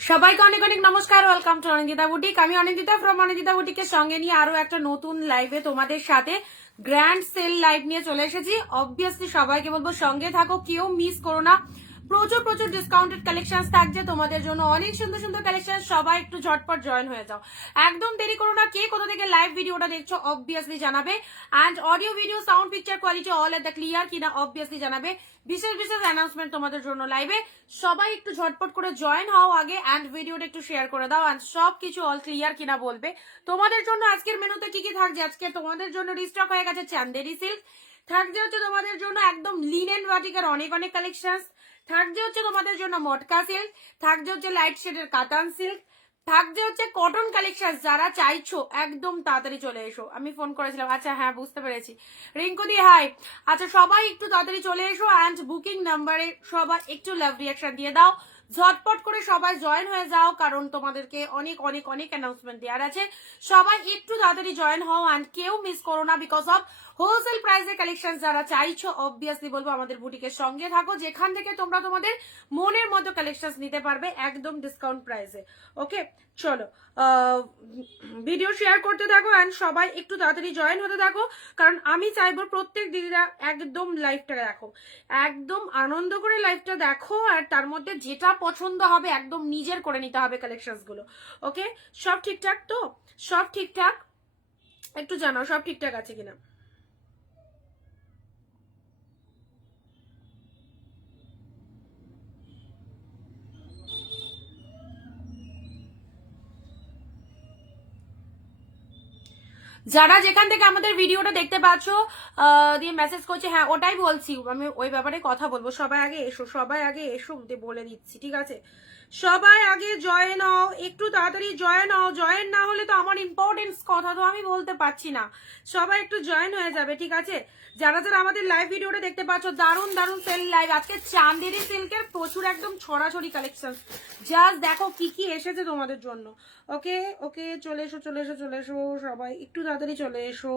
সবাইকে অনেক অনেক নমস্কার, ওয়েলকাম টু অনিন্দিতা বুটিক। আমি অনিন্দিতা ফ্রম অনিন্দিতা বুটিকের সঙ্গে নিয়ে আরো একটা নতুন লাইভে তোমাদের সাথে গ্র্যান্ড সেল লাইভ নিয়ে চলে এসেছি। অবভিয়াসলি সবাইকে বলবো সঙ্গে থাকো, কেউ মিস করো না। প্রচুর প্রচুর ডিসকাউন্টেড কালেকশন থাকছে তোমাদের জন্য, অনেক সুন্দর সুন্দর কালেকশন। সবাই একটু ঝটপট জয়েন হয়ে যাও, একদম দেরি করো না। কে কোথা থেকে লাইভ ভিডিওটা দেখছো অবভিয়াসলি জানাবে, and audio video sound picture quality all at the clear কিনা অবভিয়াসলি জানাবে। বিশেষ বিশেষ অ্যানাউন্সমেন্ট তোমাদের জন্য লাইভে। সবাই একটু ঝটপট করে জয়েন হও আগে, অ্যান্ড ভিডিওটা একটু শেয়ার করে দাও, অ্যান্ড সব কিছু অল ক্লিয়ার কিনা বলবে। তোমাদের জন্য আজকের মেনুতে কি কি থাকছে, আজকে তোমাদের জন্য রিস্টক হয়ে গেছে চান্দেরি সিল্ক, থাকছে হচ্ছে তোমাদের জন্য একদম লিনেন বাটিকের অনেক অনেক কালেকশন, থাকছে হচ্ছে তোমাদের জন্য মটকা সিল্ক, থাকছে হচ্ছে লাইট শেডের কাতান সিল্ক, থাকছে হচ্ছে কটন কালেকশন। যারা চাইছো একদম তাড়াতাড়ি চলে এসো। আমি ফোন করেছিলাম, আচ্ছা হ্যাঁ বুঝতে পেরেছি। রিঙ্কু দি হাই। আচ্ছা সবাই একটু তাড়াতাড়ি চলে এসো, অ্যান্ড বুকিং নাম্বারে সবাই একটু লাভ রিয়াকশন দিয়ে দাও। ঝটপট করে সবাই জয়েন হয়ে যাও, কারণ তোমাদেরকে অনেক অনেক অনেক অ্যানাউন্সমেন্ট দেওয়ার আছে। সবাই একটু তাড়াতাড়ি জয়েন হও, অ্যান্ড কেউ মিস করো না, বিকজ অফ হোলসেল প্রাইসে কালেকশন যারা চাইছো অবভিয়াসলি বলবো আমাদের বুটিকের সঙ্গে থাকো, যেখান থেকে তোমরা তোমাদের মনের মতো কালেকশন নিতে পারবে একদম ডিসকাউন্ট প্রাইসে। ওকে চলো ভিডিও শেয়ার করতে থাকো, অ্যান্ড সবাই একটু তাড়াতাড়ি জয়েন হতে থাকো, কারণ আমি চাইবো প্রত্যেক দিদিরা একদম লাইভটা দেখো, একদম আনন্দ করে লাইভটা দেখো, আর তার মধ্যে যেটা পছন্দ হবে একদম নিজের করে নিতে হবে কালেকশন গুলো। ওকে সব ঠিকঠাক তো? সব ঠিকঠাক? একটু জানাও সব ঠিকঠাক আছে কিনা। যারা যেখান থেকে আমাদের ভিডিওটা দেখতে পাচ্ছ দিয়ে মেসেজ করছে, হ্যাঁ ওটাই বলছি, আমি ওই ব্যাপারে কথা বলবো। সবাই আগে এসো, সবাই আগে এসো বলে দিচ্ছি, ঠিক আছে? সবাই আগে জয়েন হও, একটু তাড়াতাড়ি জয়েন হও। জয়েন না হলে তো আমার ইম্পর্টেন্স কথা তো আমি বলতে পারছি না। সবাই একটু জয়েন হয়ে যাবে, ঠিক আছে? যারা যারা আমাদের লাইভ ভিডিওটা দেখতে পাচ্ছ, দারুণ দারুণ সেল লাইভ আজকে চান্দেরি সিল্কের প্রচুর একদম ছড়াছড়ি কালেকশন। জাস্ট দেখো কি কি এসেছে তোমাদের জন্য। ওকে ওকে চলে এসো চলে এসো চলে এসো, সবাই একটু তাড়াতাড়ি চলে এসো।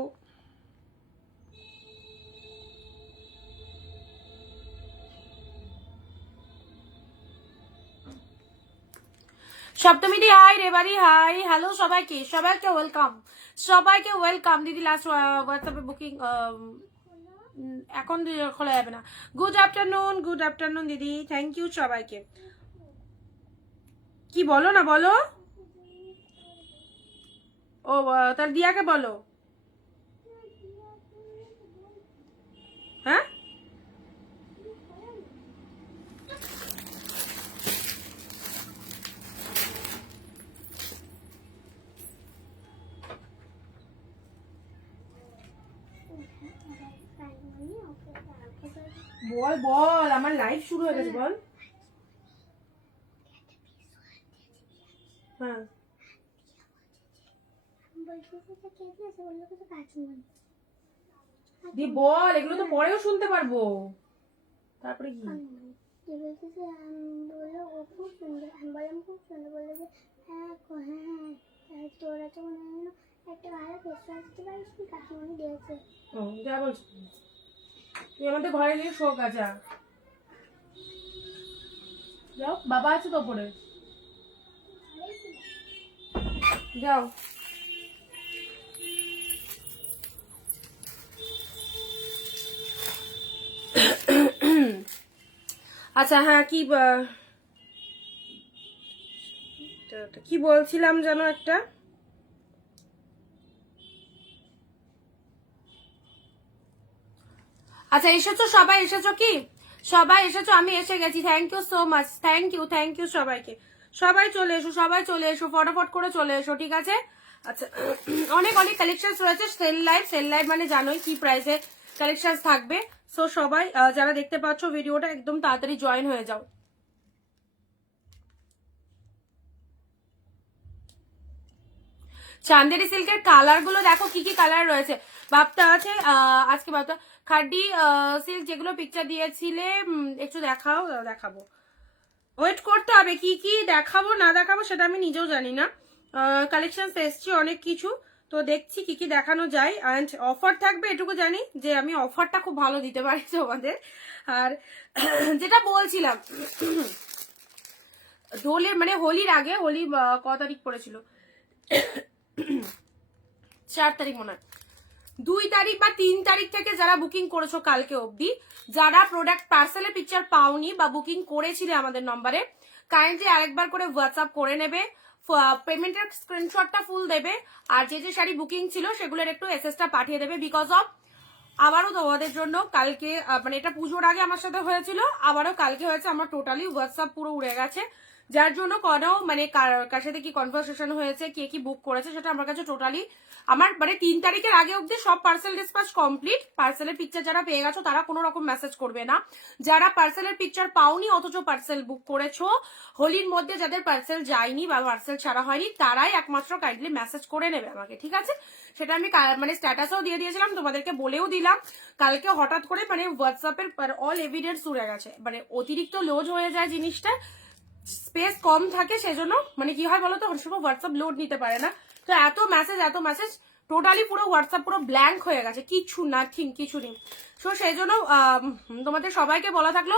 সপ্তমীদি হাই, রেবারি হাই, হ্যালো সবাইকে, সবাইকে ওয়েলকাম, সবাইকে ওয়েলকাম। দিদি লাস্ট হোয়াটসঅ্যাপে বুকিং এখন খোলা যাবে না। গুড আফটারনুন, গুড আফটারনুন দিদি, থ্যাংক ইউ সবাইকে। কি বলো না বলো? ও তার দিয়াকে বলো। হ্যাঁ বল বল, আমার লাইভ শুরু হয়ে গেছে, বল। হ্যাঁ দি বল, এগুলো তো পরেও শুনতে পারবো। তারপরে কি? খুব সুন্দর। আমি বললাম খুব সুন্দর, বললো যে হ্যাঁ হ্যাঁ তোরা তো মনে হয় একটা ভালো ফেসওয়াশ দিতে পারিস, কি কাকিমণি দিয়েছে। ও যা বলছি, তুই আমাদের ঘরে গিয়ে শোক আছা যাও, বাবা আছে তো ওপরে, যাও। আচ্ছা হ্যাঁ কি বলছিলাম যেন একটা, আচ্ছা এসেছো সবাই, এসেছো কি সবাই এসেছো? আমি এসে গেছি, thank you so much, thank you সবাইকে। সবাই চলে এসো, সবাই চলে এসো, ফটাফট করে চলে এসো, ঠিক আছে? আচ্ছা অনেক অনেক কালেকশন রয়েছে। সেল লাইভ মানে জানোই কি প্রাইসে কালেকশন থাকবে। সো সবাই যারা দেখতে পাচ্ছ ভিডিওটা একদম তাড়াতাড়ি জয়েন হয়ে যাও। চান্দেরি সিল্কের কালার গুলো দেখো কি কি কালার রয়েছে। ভাবতে আছে আজকে ভাবতে খাড্ডি সিল্ক যেগুলো পিকচার দিয়েছিলে একটু দেখাও, দেখাবো। ওয়েট করতে হবে, কি কি দেখাবো না দেখাবো সেটা আমি নিজেও জানি না। কালেকশন এসছে অনেক কিছু, তো দেখছি কি কি দেখানো যায়। অ্যান্ড অফার থাকবে এটুকু জানি, যে আমি অফারটা খুব ভালো দিতে পারি তোমাদের। আর যেটা বলছিলাম, দোলের মানে হোলির আগে, হোলি ক তারিখ পড়েছিল, 4 তারিখ মনে হয়, 2 তারিখ বা 3 তারিখ থেকে যারা বুকিং করেছো কালকে অবধি, যারা প্রোডাক্ট পার্সেলের পিকচার পাওনি বা বুকিং করেছিলে আমাদের নম্বরে, কাইন্ডলি আরেকবার করে হোয়াটসঅ্যাপ করে নেবে, পেমেন্টের স্ক্রিনশটটা ফুল দেবে, আর যে যে শাড়ি বুকিং ছিল সেগুলোর একটু এসএসটা পাঠিয়ে দেবে। বিকজ অফ আবারও তোমাদের জন্য কালকে মানে এটা পুজোর আগে আমার সাথে হয়েছিল, আবারও কালকে হয়েছে, আমার টোটালি হোয়াটসঅ্যাপ পুরো উড়ে গেছে, যার জন্য কোনো মানে কার সাথে কি কনভারসেশন হয়েছে, কে কি বুক করেছে সেটা আমার কাছে টোটালি, আমার মানে 3 তারিখের আগে অবধি সব পার্সেল ডিসপ্যাচ কমপ্লিট। পার্সেলের পিকচার যারা পেয়ে গেছো তারা কোনো রকম মেসেজ করবে না, যারা পার্সেলের পিকচার পাওনি অথচ পার্সেল বুক করেছো, হোলির মধ্যে যাদের পার্সেল যায়নি বা পার্সেল ছাড়া হয়নি, তারাই একমাত্র কাইন্ডলি মেসেজ করে নেবে আমাকে, ঠিক আছে? সেটা আমি মানে স্ট্যাটাসও দিয়ে দিয়েছিলাম, তোমাদেরকে বলেও দিলাম। কালকে হঠাৎ করে মানে হোয়াটসঅ্যাপের অল এভিডেন্স উড়ে গেছে, মানে অতিরিক্ত লোড হয়ে যায় জিনিসটা, স্পেস কম থাকে, সেজন্য মানে কি হয় বলো তো, অনেক সময় হোয়াটসঅ্যাপ লোড নিতে পারে না। তো এত মেসেজ টোটালি পুরো হোয়াটসঅ্যাপ পুরো ব্ল্যাঙ্ক হয়ে গেছে, কিছু নাথিং, কিছু নেই। সো সেই জন্য তোমাদের সবাইকে বলা থাকলো,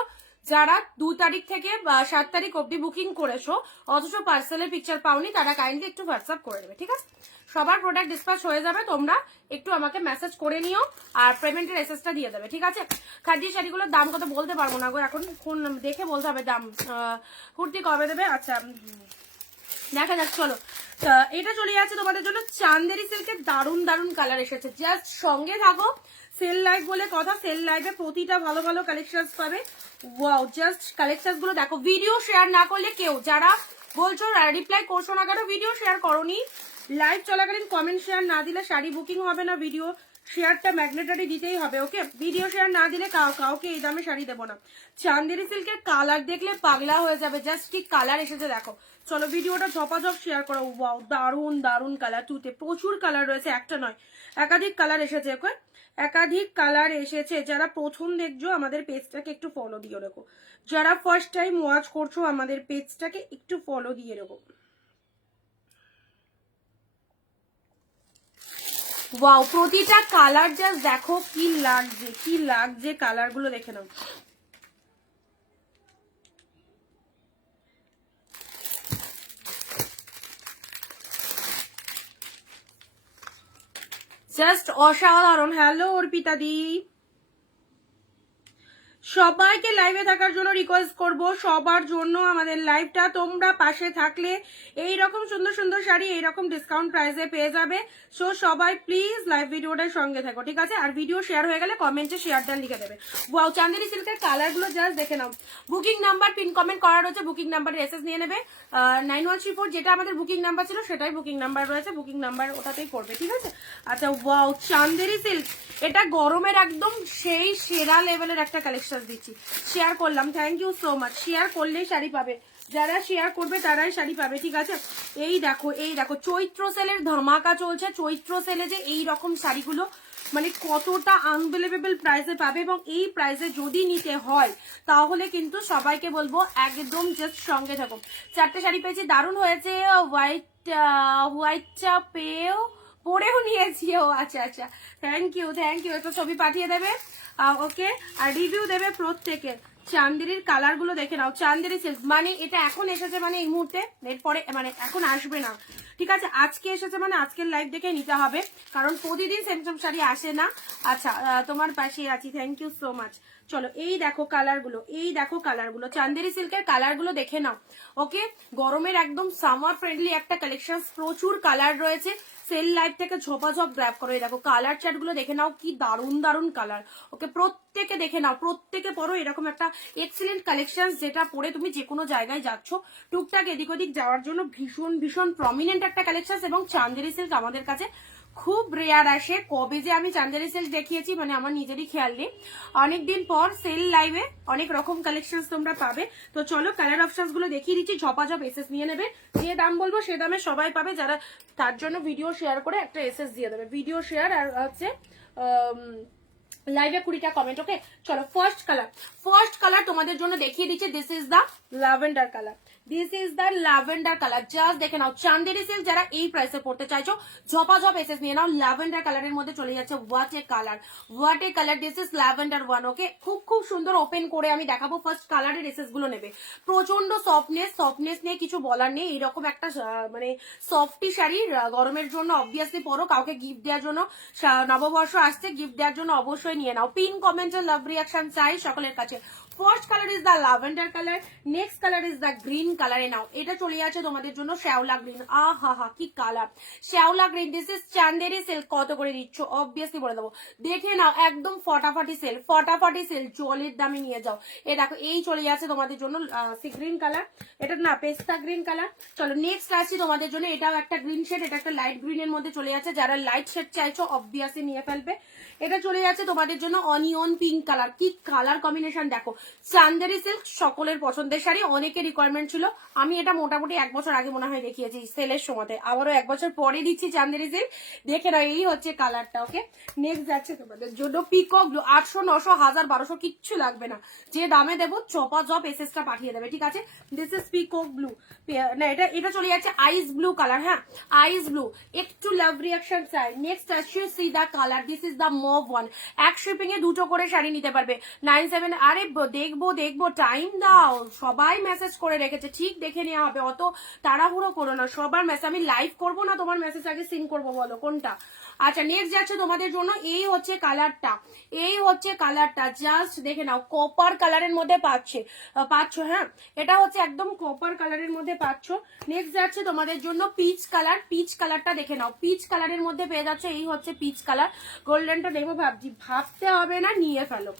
যারা 2 তারিখ থেকে 7 তারিখ অব্দি বুকিং করেছো অথচ পার্সেলের পিকচার পাওনি, তারা কাইন্ডলি একটু হোয়াটসঅ্যাপ করে দেবে, ঠিক আছে? সবার প্রোডাক্ট ডিসপ্যাচ হয়ে যাবে, তোমরা একটু আমাকে মেসেজ করে নিও আর পেমেন্টের এসএসটা দিয়ে দেবে, ঠিক আছে? খাদি শাড়িগুলোর দাম কত বলতে পারবো না গো এখন, কোন দেখে বলতে হবে দাম। কুর্তি কবে দেবে? আচ্ছা দেখা যাক, চলো। এটা চলে যাচ্ছে তোমাদের জন্য চান্দেরি সিল্কের দারুন দারুন কালার এসেছে, জাস্ট সঙ্গে থাকো। সেল লাইভ বলে কথা, সেল লাইভে প্রতিটা ভালো ভালো কালেকশন পাবে। ওয়াও, জাস্ট কালেকশন গুলো দেখো। ভিডিও শেয়ার না করলে কেউ, যারা বলছো রিপ্লাই করছো না কেন, ভিডিও শেয়ার করোনি, লাইভ চলাকালীন কমেন্ট শেয়ার না দিলে শাড়ি বুকিং হবে না, ভিডিও শেয়ারটা ম্যাগনেটারি দিতেই হবে, ওকে? ভিডিও শেয়ার না দিলে কাউকে এই দামে শাড়ি দেবো না। চান্দেরি সিল্কের কালার দেখলে পাগলা হয়ে যাবে, জাস্ট কি কালার এসেছে দেখো। চলো ভিডিওটা ঝপাঝপ শেয়ার করো। ওয়াও, দারুন দারুন কালার, টুতে প্রচুর কালার রয়েছে, একটা নয় একাধিক কালার এসেছে, ওকে? একাধিক কালার এসেছে। যারা প্রথম দেখছো আমাদের পেজটাকে একটু ফলো দিয়ে রেখো, যারা ফার্স্ট টাইম ওয়াচ করছো আমাদের পেজটাকে একটু ফলো দিয়ে রেখো। ওয়াও, প্রতিটা কালার জাস্ট দেখো কি লাগছে, কি লাগছে কালার গুলো দেখে নাও। জাস্ট অসাধারণ। হ্যালো অর্পিতা দি, সবাইকে লাইভে থাকার জন্য রিকোয়েস্ট করব, সবার জন্য আমাদের লাইভটা, তোমরা পাশে থাকলে এই রকম সুন্দর সুন্দর শাড়ি এইরকম ডিসকাউন্ট প্রাইসে পেয়ে যাবে। সো সবাই প্লিজ লাইভ ভিডিওটার সঙ্গে থাকো, ঠিক আছে? আর ভিডিও শেয়ার হয়ে গেলে কমেন্টে শেয়ার ডান লিখে দেবে। ওয়াও, চান্দেরি সিল্কের কালারগুলো জাস্ট দেখে নাও। বুকিং নাম্বার পিন কমেন্ট করা রয়েছে, বুকিং নাম্বারের এসএস নিয়ে নেবে। 9134 যেটা আমাদের বুকিং নাম্বার ছিল সেটাই বুকিং নাম্বার রয়েছে, বুকিং নাম্বার ওটাতেই করবে, ঠিক আছে? আচ্ছা, ওয়াও চান্দেরি সিল্ক, এটা গরমের একদম সেই সেরা লেভেলের একটা কালেকশন দিচ্ছি, শেয়ার করলাম, thank you so much. Share করলেই শাড়ি পাবে, যারা শেয়ার করবে তারাই শাড়ি পাবে, ঠিক আছে? এই দেখো, এই দেখো, চৈত্র সেলের ধামাকা চলছে। চৈত্র সেলে যে এই রকম শাড়িগুলো মানে কতটা আনবিলিভেবল প্রাইসে পাবে, এবং এই প্রাইসে যদি নিতে হয় তাহলে কিন্তু সবাইকে বলবো একদম জাস্ট সঙ্গে থাকো। 4টে শাড়ি পেয়েছি, দারুণ হয়েছে। হোয়াইটটা পেয়েও পরেও নিয়েছি। ও আচ্ছা আচ্ছা, থ্যাংক ইউ থ্যাংক ইউ। একটা ছবি পাঠিয়ে দেবে, ওকে? আর রিভিউ দেবে প্রত্যেকে। চান্দেরির কালার গুলো দেখে নাও। চান্দেরি সিল্ক মানে এটা এখন এসেছে, মানে এই মুহূর্তে, এরপরে মানে এখন আসবে না, ঠিক আছে? আজকে এসেছে মানে আজকের লাইভ দেখে নিতে হবে, কারণ প্রতিদিন সেম সেম শাড়ি আসে না। আচ্ছা, তোমার পাশে আছি, থ্যাংক ইউ সো মাচ। চলো এই দেখো কালার গুলো, এই দেখো কালার গুলো, চান্দেরি সিল্কের কালার গুলো দেখে নাও, ওকে? গরমের একদম সামার ফ্রেন্ডলি একটা কালেকশন, প্রচুর কালার রয়েছে। সেল লাইভ থেকে ঝপাঝপ গ্র্যাব করো। এই দেখো কালার চার্ট গুলো দেখে নাও, কি দারুন দারুন কালার, ওকে? প্রত্যেকে দেখে নাও, প্রত্যেকে পরো এরকম একটা এক্সিলেন্ট কালেকশন, যেটা পরে তুমি যে কোনো জায়গায় যাচ্ছ, টুকটাক এদিক ওদিক যাওয়ার জন্য ভীষণ ভীষণ প্রমিনেন্ট একটা কালেকশন। এবং চান্দেরি সিল্ক আমাদের কাছে খুব রেয়ার আসে। কবে যে আমি চান্দেরি সিল্ক দেখিয়েছি মানে আমার নিজেরই খেয়াল নেই। অনেকদিন পর সেল লাইভে অনেক রকম কালেকশন তোমরা পাবে। তো চলো কালার অপশনস গুলো দেখিয়ে দিচ্ছি, ঝপাঝপ এসএস নিয়ে নেবে। যে দাম বলবো সে দামে সবাই পাবে, যারা তার জন্য ভিডিও শেয়ার করে একটা এসএস দিয়ে দেবে। ভিডিও শেয়ার আর হচ্ছে লাইভে 20টা কমেন্ট, ওকে? চলো ফার্স্ট কালার তোমাদের জন্য দেখিয়ে দিচ্ছে। This is the lavender colour. This is the lavender colour, just দেখে নাও। চান্দেরি সিল্ক যারা এই প্রাইসে পড়তে চাইছো ঝপাঝপ এসেস নিয়ে নাও। ল্যাভেন্ডার কালারের মধ্যে চলে যাচ্ছে। What a colour, what a colour. This is lavender one. Okay, খুব খুব সুন্দর। ওপেন করে আমি দেখাবো। ফার্স্ট কালারের এসেস গুলো নেবে। প্রচন্ড সফটনেস, সফটনেস নিয়ে কিছু বলার নেই। এইরকম একটা মানে সফটি শাড়ি গরমের জন্য অবভিয়াসলি পরো, কাউকে গিফট দেওয়ার জন্য, নববর্ষ আসছে, গিফট দেওয়ার জন্য অবশ্যই নিয়ে নাও। পিন কমেন্টে লাভ রিয়াকশন চাই সকলের কাছে। First colour is the lavender colour, next colour is the green কালারে নাও। এটা চলে যাচ্ছে তোমাদের জন্য শ্যাওলা গ্রিন। আহা হা কি কালার, শ্যাওলা green. This is Chanderi silk. কত করে দিচ্ছ অবভিয়াসলি বলে দেবো, দেখে নাও। একদম ফটাফটি সেল, ফটাফটি সেল, জলের দামে নিয়ে যাও। এ দেখো, এই চলে যাচ্ছে তোমাদের জন্য সি গ্রিন কালার, এটা না পেস্তা গ্রিন কালার। চলো নেক্সট আসছি তোমাদের জন্য। এটাও একটা গ্রিন শেড, এটা একটা লাইট গ্রিন এর মধ্যে চলে যাচ্ছে। যারা লাইট শেড চাইছো অবভিয়াসলি নিয়ে ফেলবে। এটা চলে যাচ্ছে তোমাদের জন্য অনিয়ন পিঙ্ক কালার। কি কালার কম্বিনেশন দেখো। চান্দেরি সিল্ক সকলের পছন্দের শাড়ি, অনেকের রিকোয়ারমেন্ট ছিল। আমি এটা মোটামুটি 1 বছর আগে মনে হয় দেখিয়েছি সেলের সময়তে, আবারও 1 বছর পরে দিচ্ছি চান্দেরি সিল্ক। দেখে নাও, এই হচ্ছে কালারটা। ওকে, নেক্সট যাচ্ছে তোমাদের জন্য পিকক ব্লু। 800, 900, 1000, 1200 কিচ্ছু লাগবে না। যে দামে দেবো চপাজপ এসএসটা পাঠিয়ে দেবে, ঠিক আছে। This is peacock blue. না, এটা চলে যাচ্ছে আইস ব্লু কালার। হ্যাঁ, আইস ব্লু, একটু লাভ রিয়াকশন চাই। নেক্সট আসছে see the colour. This is the mauve one. এক শিপিং এ 2টো করে শাড়ি নিতে পারবে। 97। আরে দেখবো দেখবো, টাইম দাও। সবাই মেসেজ করে রেখেছে, ঠিক দেখে নেওয়া হবে। অত তাড়াহুড়ো করো না। সবার মেসেজ আমি লাইভ করবো না, তোমার মেসেজ আগে সিন করবো, বলো কোনটা। আচ্ছা, নেক্সট যাচ্ছে তোমাদের জন্য। এই হচ্ছে কালারটা, এই হচ্ছে কালারটা, জাস্ট দেখে নাও। কপার কালারের মধ্যে পাচ্ছ। হ্যাঁ, এটা হচ্ছে একদম কপার কালারের মধ্যে পাচ্ছ। নেক্সট যাচ্ছে তোমাদের জন্য পিচ কালার। পিচ কালারটা দেখে নাও, পিচ কালারের মধ্যে পেয়ে যাচ্ছে। এই হচ্ছে পিচ কালার। গোল্ডেনটা দেখবো, ভাবতে হবে না, নিয়ে ফেলো।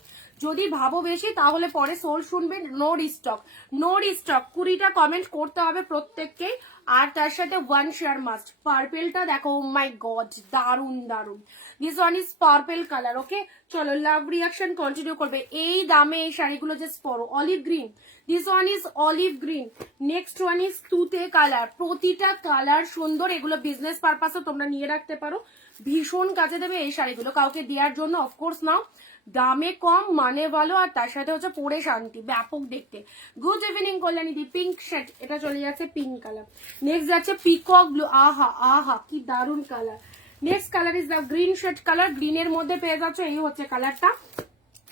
যদি ভাবো বেশি তাহলে পরে সোল শুনবে। No restock, no restock. 20টা কমেন্ট করতে হবে প্রত্যেককেই। আর তার সাথে 1 শেয়ার মাস্ট। পার্পেলটা দেখো, মাই গড, দারুন দারুন। This one is purple colour. Okay, চলো লাভ রিয়াকশন কন্টিনিউ করবে। এই দামে এই শাড়িগুলো জাস্ট পরো। Olive green, this one is olive green. Next one is তুতে কালার। প্রতিটা কালার সুন্দর। এগুলো বিজনেস পারপাসে তোমরা নিয়ে রাখতে পারো, ভীষণ কাজে দেবে এই শাড়িগুলো। কাউকে দেওয়ার জন্য অফকোর্স নাও। দামে কম, মানে ভালো, আর তার সাথে হচ্ছে পরে শান্তি, ব্যাপক দেখতে। গুড ইভিনিং কল্যাণী দি। পিঙ্ক শেড, এটা চলে যাচ্ছে পিঙ্ক কালার। নেক্সট যাচ্ছে পিকক ব্লু। আহা আহা কি দারুন colour. Next colour is the green shade colour. গ্রিনের মধ্যে পেয়ে যাচ্ছে। এই হচ্ছে কালারটা।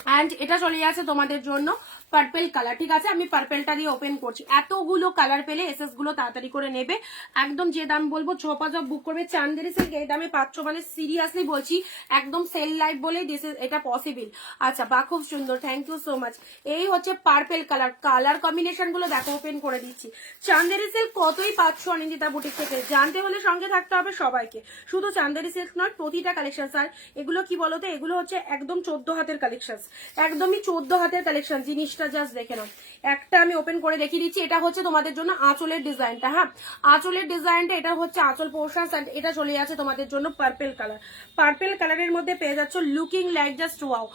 অ্যান্ড এটা চলে যাচ্ছে তোমাদের জন্য পার্পেল কালার, ঠিক আছে। আমি পার্পেলটা দিয়ে ওপেন করছি। এতগুলো কালার পেলে এসএস গুলো তাড়াতাড়ি করে নেবে। একদম যে দাম বলবো ঝপাঝপ বুক করবে। চান্দেরি সিল্ক এই দামে পাচ্ছ মানে সিরিয়াসলি বলছি, একদম সেল লাইভ বলে এটা পসিবল। আচ্ছা, বা খুব সুন্দর, থ্যাংক ইউ সো মাচ। এই হচ্ছে পার্পেল কালার। কালার কম্বিনেশন গুলো দেখো, ওপেন করে দিচ্ছি। চান্দেরি সিল্ক কতই পাচ্ছ অনিন্দিতা বুটিক থেকে, জানতে হলে সঙ্গে থাকতে হবে সবাইকে। শুধু চান্দেরি সিল্ক নয়, প্রতিটা কালেকশন। আর এগুলো কি বলতো, এগুলো হচ্ছে একদম 14 হাতের কালেকশন, একদমই 14 হাতের কালেকশন। জিনিসটা জাস্ট দেখে নাও। একটা আমি ওপেন করে দেখিয়ে দিচ্ছি। এটা হচ্ছে তোমাদের জন্য আঁচলের ডিজাইনটা। হ্যাঁ, আঁচলের ডিজাইনটা, এটা হচ্ছে আঁচল পোর্শন। এটা চলে যাচ্ছে তোমাদের জন্য পার্পেল কালার। পার্পেল কালারের মধ্যে পেয়ে যাচ্ছ লুকিং লাইক জাস্ট ওয়াও।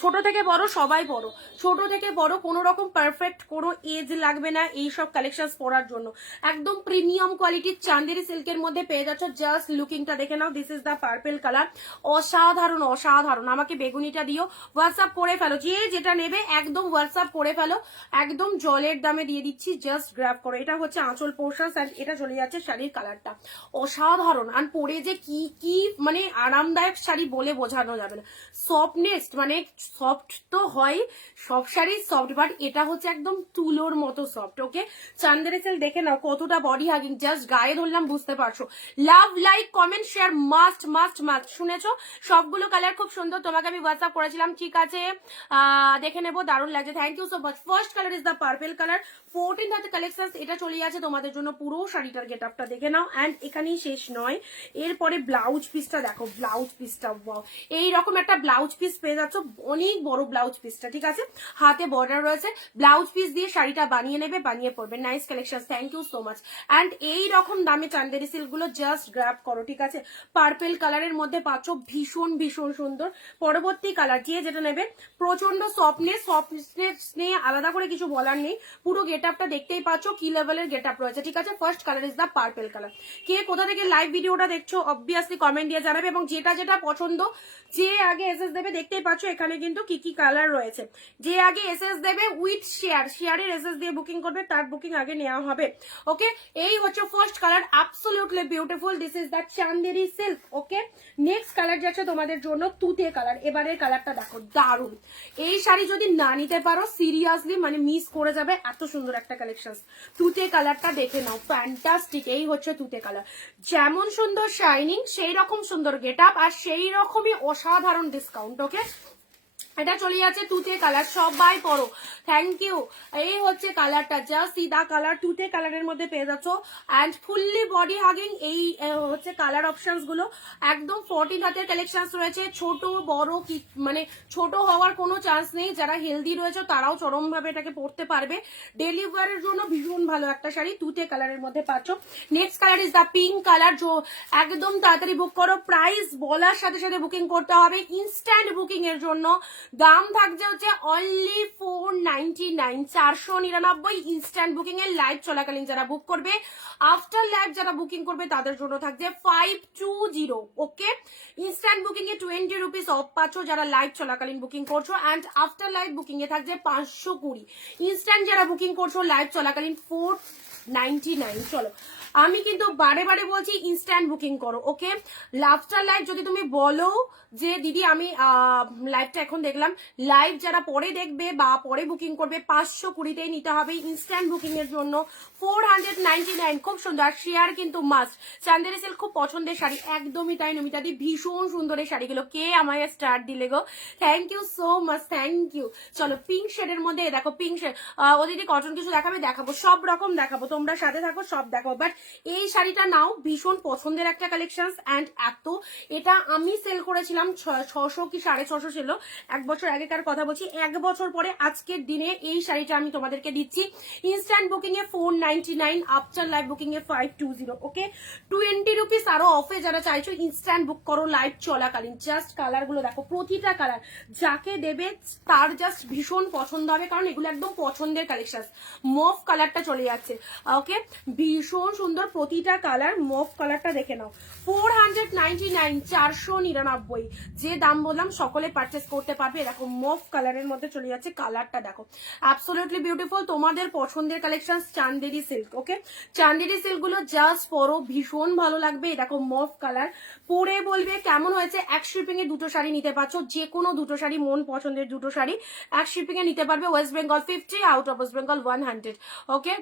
ছোট থেকে বড় সবাই পরো, ছোট থেকে বড়, কোনো রকম পারফেক্ট কোনো এজ লাগবে না এইসব কালেকশন পরার জন্য। একদম প্রিমিয়াম কোয়ালিটির চান্দেরি সিল্কের মধ্যে পেয়ে যাচ্ছ। জাস্ট লুকিংটা দেখে নাও। This is the purple colour. অসাধারণ অসাধারণ। আমাকে বেগুনিটা দিও, হোয়াটসঅ্যাপ করে ফেলো। যে যেটা নেবে একদম হোয়াটসঅ্যাপ করে ফেলো। একদম জলের দামে দিয়ে দিচ্ছি, জাস্ট গ্র্যাব করো। এটা হচ্ছে আঁচল পোর্শন। এটা চলে যাচ্ছে শাড়ির কালারটা। অসাধারণ। আর পরে যে কি কি মানে আরামদায়ক শাড়ি বলে বোঝানো যাবে না। সফটনেস মানে সফট তো হয়, সব শাড়ি সফট, বাট এটা হচ্ছে একদম তুলোর মতো সফট। ওকে, চান্দেরি সিল্ক দেখে নাও কতটা বডি হাগিং, জাস্ট গায়ে ধরলাম বুঝতে পারছো। Love, like, comment, share must must must. শুনেছো, সবগুলো কালার খুব সুন্দর। তোমাকে আমি হোয়াটসঅ্যাপ করেছিলাম, ঠিক আছে, দেখে নেবো। দারুণ লাগছে, thank you so much. First colour is the purple colour. 14 হাতে কালেকশন। এটা চলে যাচ্ছে তোমাদের জন্য। পুরো শাড়িটার গেট আপটা দেখে নাও। অ্যান্ড এখানেই শেষ নয়, এরপরে ব্লাউজ পিসটা দেখো। ব্লাউজ পিসটা ওয়াও, এইরকম একটা ব্লাউজ পিস পেয়ে যাচ্ছ। অনেক বড় ব্লাউজ পিসটা, ঠিক আছে, হাতে বর্ডার রয়েছে। ব্লাউজ পিস দিয়ে শাড়িটা বানিয়ে নেবে, বানিয়ে পড়বে। Nice collection, thank you so much. And এইরকম দামে চান্দেরি সিল্ক গুলো জাস্ট গ্র্যাব করো, ঠিক আছে। পার্পেল কালারের মধ্যে পাচ্ছ, ভীষণ ভীষণ সুন্দর। পরবর্তী কালার যে যেটা নেবে প্রচন্ড সফটনেস নিয়ে আলাদা করে কিছু বলার নেই, পুরো গেট আপটা দেখতেই পাচ্ছ কি লেভেলের গেট আপ রয়েছে, ঠিক আছে। First colour is the purple colour. কে কোথা থেকে লাইভ ভিডিওটা দেখছো অবভিয়াসলি কমেন্ট দিয়ে জানাবে, এবং যেটা যেটা পছন্দ যে আগে এসএস দেবে, দেখতেই পাচ্ছ এখানে কিন্তু কি কি কালার রয়েছে। যে আগে এসএস দেবে উইথ শেয়ারের এসএস দিয়ে বুকিং করবে, তার বুকিং আগে নেওয়া হবে। ওকে, এই হচ্ছে first colour, absolutely beautiful, this is the Chanderi silk. Okay, next colour যাচ্ছে তোমাদের জন্য তুতে কালার। এবারের কালারটা দেখো, দারুন। এই শাড়ি যদি না নিতে পারো সিরিয়াসলি মানে মিস করে যাবে, এত সুন্দর একটা কালেকশন। তুতে কালারটা দেখে নাও, ফ্যান্টাস্টিক। এই হচ্ছে তুতে কালার, যেমন সুন্দর শাইনিং সেই রকম সুন্দর গেট আপ, আর সেই রকমই অসাধারণ ডিসকাউন্ট। ওকে, এটা চলে যাচ্ছে তুতে কালার, সবাই পরো, থ্যাংক ইউ। এই হচ্ছে কালারটা, জাস্ট সিদা কালার, তুতে কালারের মধ্যে পেয়ে যাচ্ছ, অ্যান্ড ফুললি বডি হাগিং। এই হচ্ছে কালার অপশনস গুলো, একদম 14 হাতের কালেকশন রয়েছে, ছোট বড় কি মানে ছোট হওয়ার কোনো চান্স নেই। যারা হেলদি রয়েছে তারাও চরম ভাবে এটাকে পরতে পারবে, ডেলি ওয়ারের জন্য ভীষণ ভালো একটা শাড়ি, তুতে কালারের মধ্যে পাচ্ছ। Next colour is the pink colour, একদম তাড়াতাড়ি বুক করো, প্রাইস বলার সাথে সাথে বুকিং করতে হবে। ইনস্ট্যান্ট বুকিং এর জন্য দাম থাকছে হচ্ছে অনলি 499, 499 ইনস্ট্যান্ট বুকিং এর। লাইভ চলাকালীন যারা বুক করবে, আফটার লাইভ যারা বুকিং করবে তাদের জন্য থাকছে 520। ওকে, ইনস্ট্যান্ট বুকিং এ 20 রুপিস অফ পাচ্ছ যারা লাইভ চলাকালীন বুকিং করছো, অ্যান্ড আফটার লাইভ বুকিং এ থাকছে 520। ইনস্ট্যান্ট যারা বুকিং করছো লাইভ চলাকালীন 499। চলো, আমি কিন্তু বারে বারে বলছি ইনস্ট্যান্ট বুকিং করো। ওকে, আফটার লাইভ যদি তুমি বলো যে দিদি আমি লাইভটা এখন দেখলাম, লাইভ যারা পরে দেখবে বা পরে বুকিং করবে 520তেই নিতে হবে। ইনস্ট্যান্ট বুকিং এর জন্য 499। খুব সুন্দর, শেয়ার কিন্তু মাস্ট। চান্দেরি সিল্ক খুব পছন্দের শাড়ি, একদমই তাই নমিতা দি, ভীষণ সুন্দর এই শাড়িগুলো। কে আমায় স্টার দিলে গো, thank you so much, thank you. চলো, পিঙ্ক শেডের মধ্যে দেখো, পিঙ্ক শেড। ও দিদি কটন কিছু দেখাবে, দেখাবো, সব রকম দেখাবো, তোমরা সাথে থাকো, সব দেখাবো। বাট এই শাড়িটা নাও, ভীষণ পছন্দের একটা কালেকশন, অ্যান্ড এত এটা আমি সেল করেছিলাম 600 কি 650 ছিল, 1 বছর আগেকার কথা বলছি। 1 বছর পরে আজকের দিনে এই শাড়িটা আমি তোমাদেরকে দিচ্ছি ইনস্ট্যান্ট বুকিং এ 499, আফটার লাইভ বুকিং এ 520। ওকে, 20 রুপিস আরো অফে যারা চাইছো ইনস্ট্যান্ট বুক করো লাইভ চলাকালীন। জাস্ট কালার গুলো দেখো, প্রতিটা কালার যাকে দেবে তার জাস্ট ভীষণ পছন্দ হবে, কারণ এগুলো একদম পছন্দের কালেকশন। মফ কালারটা চলে যাচ্ছে, ওকে, ভীষণ সুন্দর প্রতিটা কালার। মফ কালারটা দেখে নাও, 499, 499। যে দাম বললাম সকলে পারচেস করতে পারবে। এরকম মফ কালারের মধ্যে চলে যাচ্ছে, কালারটা দেখো, অ্যাবসলিউটলি বিউটিফুল। তোমাদের পছন্দের কালেকশন চান্দেরি সিল্ক। ওকে, চান্দেরি সিল্ক গুলো জাস্ট পরো, ভীষণ ভালো লাগবে। দেখো মফ কালার, পরে বলবে কেমন হয়েছে। এক শিপিং এ দুটো শাড়ি নিতে পারছো, যে কোনো দুটো শাড়ি, মন পছন্দের দুটো শাড়ি এক শিপিং এ নিতে পারবে। West Bengal 50, out of West Bengal 100। Okay,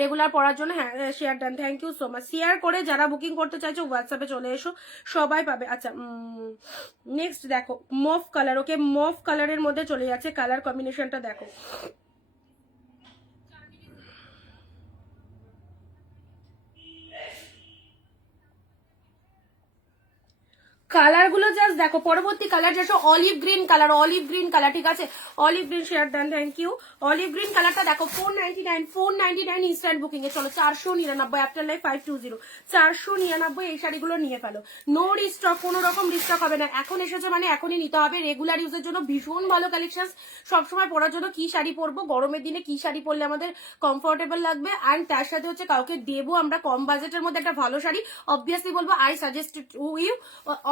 regular পড়ার জন্য হ্যাঁ share done, thank you so much. Share করে যারা বুকিং করতে চাইছো হোয়াটসঅ্যাপে চলে এসো, সবাই পাবে। আচ্ছা, নেক্সট দেখো মফ কালার। ওকে, মফ কালারের মধ্যে চলে যাচ্ছে, কালার কম্বিনেশনটা দেখো, কালার গুলো জাস্ট দেখো। পরবর্তী কালার যাচ্ছে olive green colour, olive green colour, ঠিক আছে, olive green share done, thank you. Olive green কালারটা দেখো, 499 ইনস্ট্যান্ট বুকিং এ। চলো, 499, আফটার লাইফ 520, 499 এই শাড়িগুলো নিয়ে ফেলো। নো রিস্টক, কোনো রকম রিস্টক হবে না, এখন এসেছে মানে এখনই নিতে হবে। রেগুলার ইউজের জন্য ভীষণ ভালো কালেকশন, সবসময় পরার জন্য কি শাড়ি পরবো, গরমের দিনে কি শাড়ি পরলে আমাদের কমফোর্টেবল লাগবে, অ্যান্ড তার সাথে হচ্ছে কাউকে দেবো আমরা কম বাজেটের মধ্যে একটা ভালো শাড়ি, অবভিয়াসলি বলবো I suggest to you,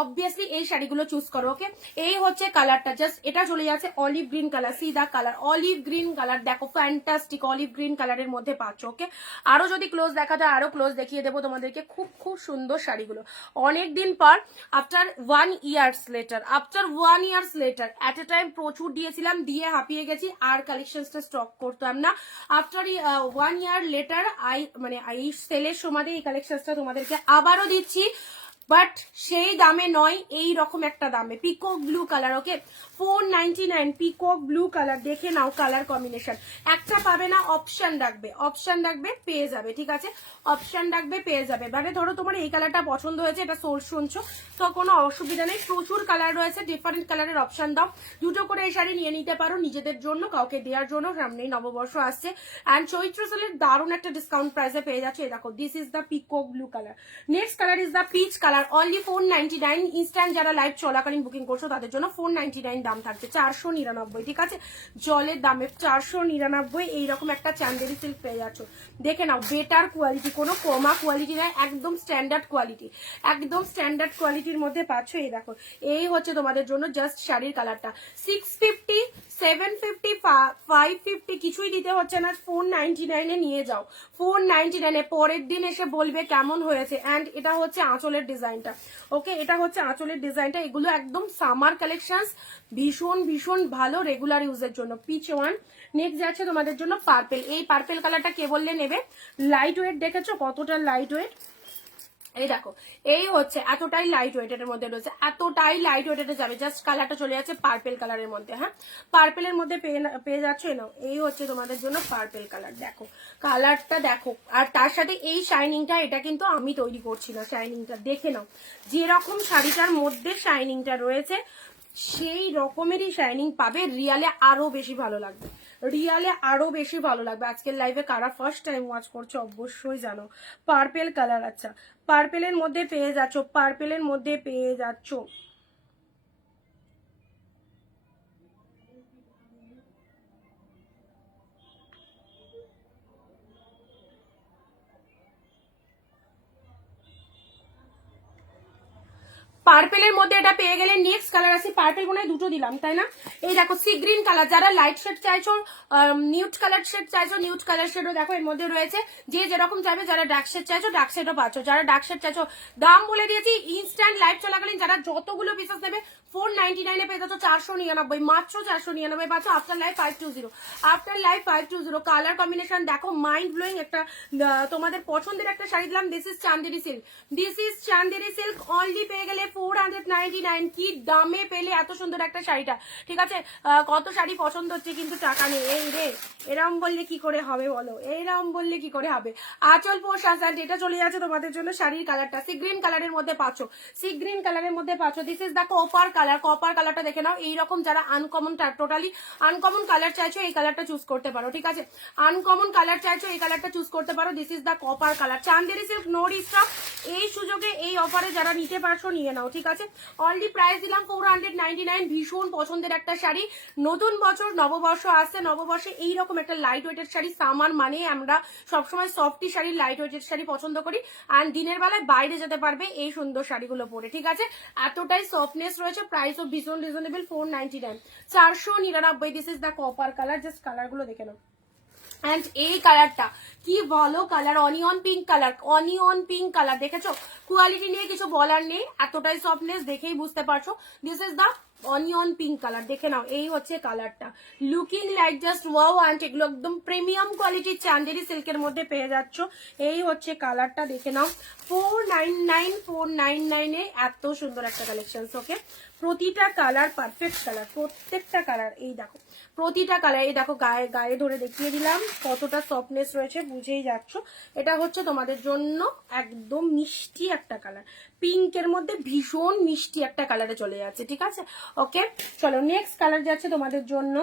obviously এই শাড়িগুলো চুজ করো। ওকে, এই হচ্ছে কালারটা, জাস্ট এটা চলে যাচ্ছে অলিভ গ্রিন কালার, সিদা কালার, অলিভ গ্রিন কালার দেখো, ফ্যান্টাস্টিক অলিভ গ্রিন কালারের মধ্যে পাচ্ছ। ওকে, আরো যদি ক্লোজ দেখা যায় আরো ক্লোজ দেখিয়ে দেবো তোমাদেরকে। খুব খুব সুন্দর শাড়িগুলো, অনেকদিন পর, after 1 years later, after 1 years later, এট এ টাইম প্রচুর দিয়েছিলাম, দিয়ে হাঁপিয়ে গেছি, আর কালেকশনসটা স্টক করতাম না। আফটার 1 ইয়ার লেটার মানে এই সেলের সময় এই কালেকশনসটা তোমাদেরকে আবারও দিচ্ছি, বাট সেই দামে নয়, এই রকম একটা দামে। পিকক ব্লু কালার, ওকে, 499, পিকক ব্লু কালার, দেখে নাও কালার কম্বিনেশন। একটা পাবে না, অপশন রাখবে, অপশন রাখবে পেয়ে যাবে, ঠিক আছে, অপশন রাখবে পেয়ে যাবে। মানে ধরো তোমার এই কালারটা পছন্দ হয়েছে, এটা সোর্স শুনছো, তো কোনো অসুবিধা নেই, প্রচুর কালার রয়েছে, ডিফারেন্ট কালারের অপশন দাও। দুটো করে এই শাড়ি নিয়ে নিতে পারো নিজেদের জন্য, কাউকে দেওয়ার জন্য, সামনেই নববর্ষ আসছে, অ্যান্ড চৈত্র সেলের দারুণ একটা ডিসকাউন্ট প্রাইসে পেয়ে যাচ্ছে। দেখো, this is the peacock blue colour. Next colour is the peach colour. Colour only 499। Instant যারা লাইভ চলাকালীন বুকিং করছো তাদের জন্য 499 দাম থাকছে, 499, ঠিক আছে? জলের দামে 499 এইরকম একটা চান্দেরি সিল্ক পেয়ে যাচ্ছ। দেখে নাও, বেটার কোয়ালিটি, কোনো কমা কোয়ালিটি নয়, একদম স্ট্যান্ডার্ড কোয়ালিটি, একদম স্ট্যান্ডার্ড কোয়ালিটির মধ্যে পাচ্ছ। এই দেখো, এই হচ্ছে তোমাদের জন্য জাস্ট শাড়ির কালারটা। 650, 750, 550 কিছুই দিতে হচ্ছে না, 499 নিয়ে যাও, 499। পরের দিন এসে বলবে কেমন হয়েছে। অ্যান্ড এটা হচ্ছে আঁচলের ডিজাইনটা, ওকে? এটা হচ্ছে আঁচলের ডিজাইনটা। এগুলো একদম সামার কালেকশন, ভীষণ ভীষণ ভালো রেগুলার ইউজের জন্য। Pitch one. নেক্সট যাচ্ছে তোমাদের জন্য পার্পেল। এই পার্পেল কালারটা কে বললে নেবে? লাইট ওয়েট, দেখেছো কতটা লাইট ওয়েট? এই দেখো, এই হচ্ছে এতটাই লাইট ওয়েট এর মধ্যে রয়েছে, এতটাই লাইট ওয়েট এতে যাবে। জাস্ট কালারটা চলে যাচ্ছে পার্পেল কালারের মধ্যে। হ্যাঁ, পার্পেলের মধ্যে পেয়ে যাচ্ছ। নাও, এই হচ্ছে তোমাদের জন্য পার্পেল কালার। দেখো কালারটা দেখো, আর তার সাথে এই শাইনিংটা, এটা কিন্তু আমি তৈরি করছি না, শাইনিংটা দেখে নাও। যেরকম শাড়িটার মধ্যে শাইনিংটা রয়েছে সেই রকমেরই শাইনিং পাবে। রিয়ালে আরো বেশি ভালো লাগবে, রিয়ালে আরো বেশি ভালো লাগবে। আজকের লাইভে কারা ফার্স্ট টাইম ওয়াচ করছো অবশ্যই জানো। পার্পেল কালার, আচ্ছা পার্পেলের মধ্যে পেয়ে যাচ্ছ, পার্পেলের মধ্যে পেয়ে যাচ্ছ পার্পেলের মধ্যে এটা পেয়ে গেলে। নেক্সট কালার আছে, পার্পেল মনে হয় দুটো দিলাম তাই না? এই দেখো সি গ্রিন কালার। যারা লাইট শেড চাইছো, নিউড কালার শেড চাইছো, নিউড কালার শেডও দেখো এর মধ্যে রয়েছে। যে যেরকম চাইবে, যারা ডার্ক শেড চাইছো ডার্ক শেডও পাচ্ছ, যারা ডার্ক শেড চাইছো। দাম বলে দিয়েছি, ইনস্ট্যান্ট লাইভ চলাকালীন যারা যতগুলো পিসেস নেবে 499 পেয়ে যাচ্ছ, 499, মাত্র 499 পাচ্ছ। After live 520, after live 520। Colour combination দেখো, মাইন্ড ব্লোয়িং একটা। তোমাদের পছন্দের একটা শাড়ি দিলাম। This is Chanderi silk, this is Chanderi silk. Only পেয়ে গেলে 499। কি দামে পেলে এত সুন্দর একটা শাড়িটা, ঠিক আছে? কত শাড়ি পছন্দ হচ্ছে কিন্তু টাকা নেই। এই রে, এরম বললে কি করে হবে বলো, এরম বললে কি করে হবে? আঁচল প্রশাসন, এটা চলে যাচ্ছে তোমাদের জন্য শাড়ির কালারটা। সি গ্রিন কালারের মধ্যে পাচ্ছ, সি গ্রিন কালারের মধ্যে পাচ্ছ। This is the copper colour. Copper কালারটা দেখে নাও। এইরকম যারা আনকমন, টোটালি আনকমন কালার চাইছো এই কালারটা চুজ করতে পারো, ঠিক আছে? আনকমন কালার চাইছো এই কালারটা চুজ করতে পারো। This is the copper colour. Chanderi silk, no restock. এই সুযোগে এই অফারে যারা নিতে পারছো নিয়ে নাও, ঠিক আছে? অনলি প্রাইস দিলাম 499। ভীষণ পছন্দের একটা শাড়ি। নতুন বছর, নববর্ষ আসছে, নববর্ষে এইরকম একটা লাইট ওয়েটের শাড়ি। সামার মানে আমরা সবসময় সফটি শাড়ি, লাইট ওয়েটের শাড়ি পছন্দ করি। আর দিনের বেলায় বাইরে যেতে পারবে এই সুন্দর শাড়িগুলো পরে, ঠিক আছে? এতটাই সফটনেস রয়েছে। প্রাইসও ভীষণ reasonable, 499, 499। This is the copper colour. Just কালারগুলো দেখে নাও। অ্যান্ড এই কালারটা কি বলো, colour onion pink colour, onion pink colour. দেখেছো, কোয়ালিটি নিয়ে কিছু বলার নেই, এতটাই সফটনেস দেখেই বুঝতে পারছো। This is the onion pink colour. দেখে নাও, এই হচ্ছে কালারটা, looking like just wow. And এগুলো একদম প্রিমিয়াম কোয়ালিটির চান্দেরি সিল্কের মধ্যে পেয়ে যাচ্ছ। এই হচ্ছে কালারটা, দেখে নাও। 499 এত সুন্দর একটা কালেকশন। ওকে, প্রতিটা কালার পারফেক্ট কালার, প্রত্যেকটা কালার। এই দেখো প্রতিটা কালার, এই দেখো গায়ে গায়ে ধরে দেখিয়ে দিলাম কতটা সফটনেস রয়েছে, বুঝেই যাচ্ছ। এটা হচ্ছে তোমাদের জন্য একদম মিষ্টি একটা কালার, পিঙ্কের মধ্যে ভীষণ মিষ্টি একটা কালারে চলে যাচ্ছে, ঠিক আছে? ওকে, চলো নেক্সট কালার যাচ্ছে তোমাদের জন্য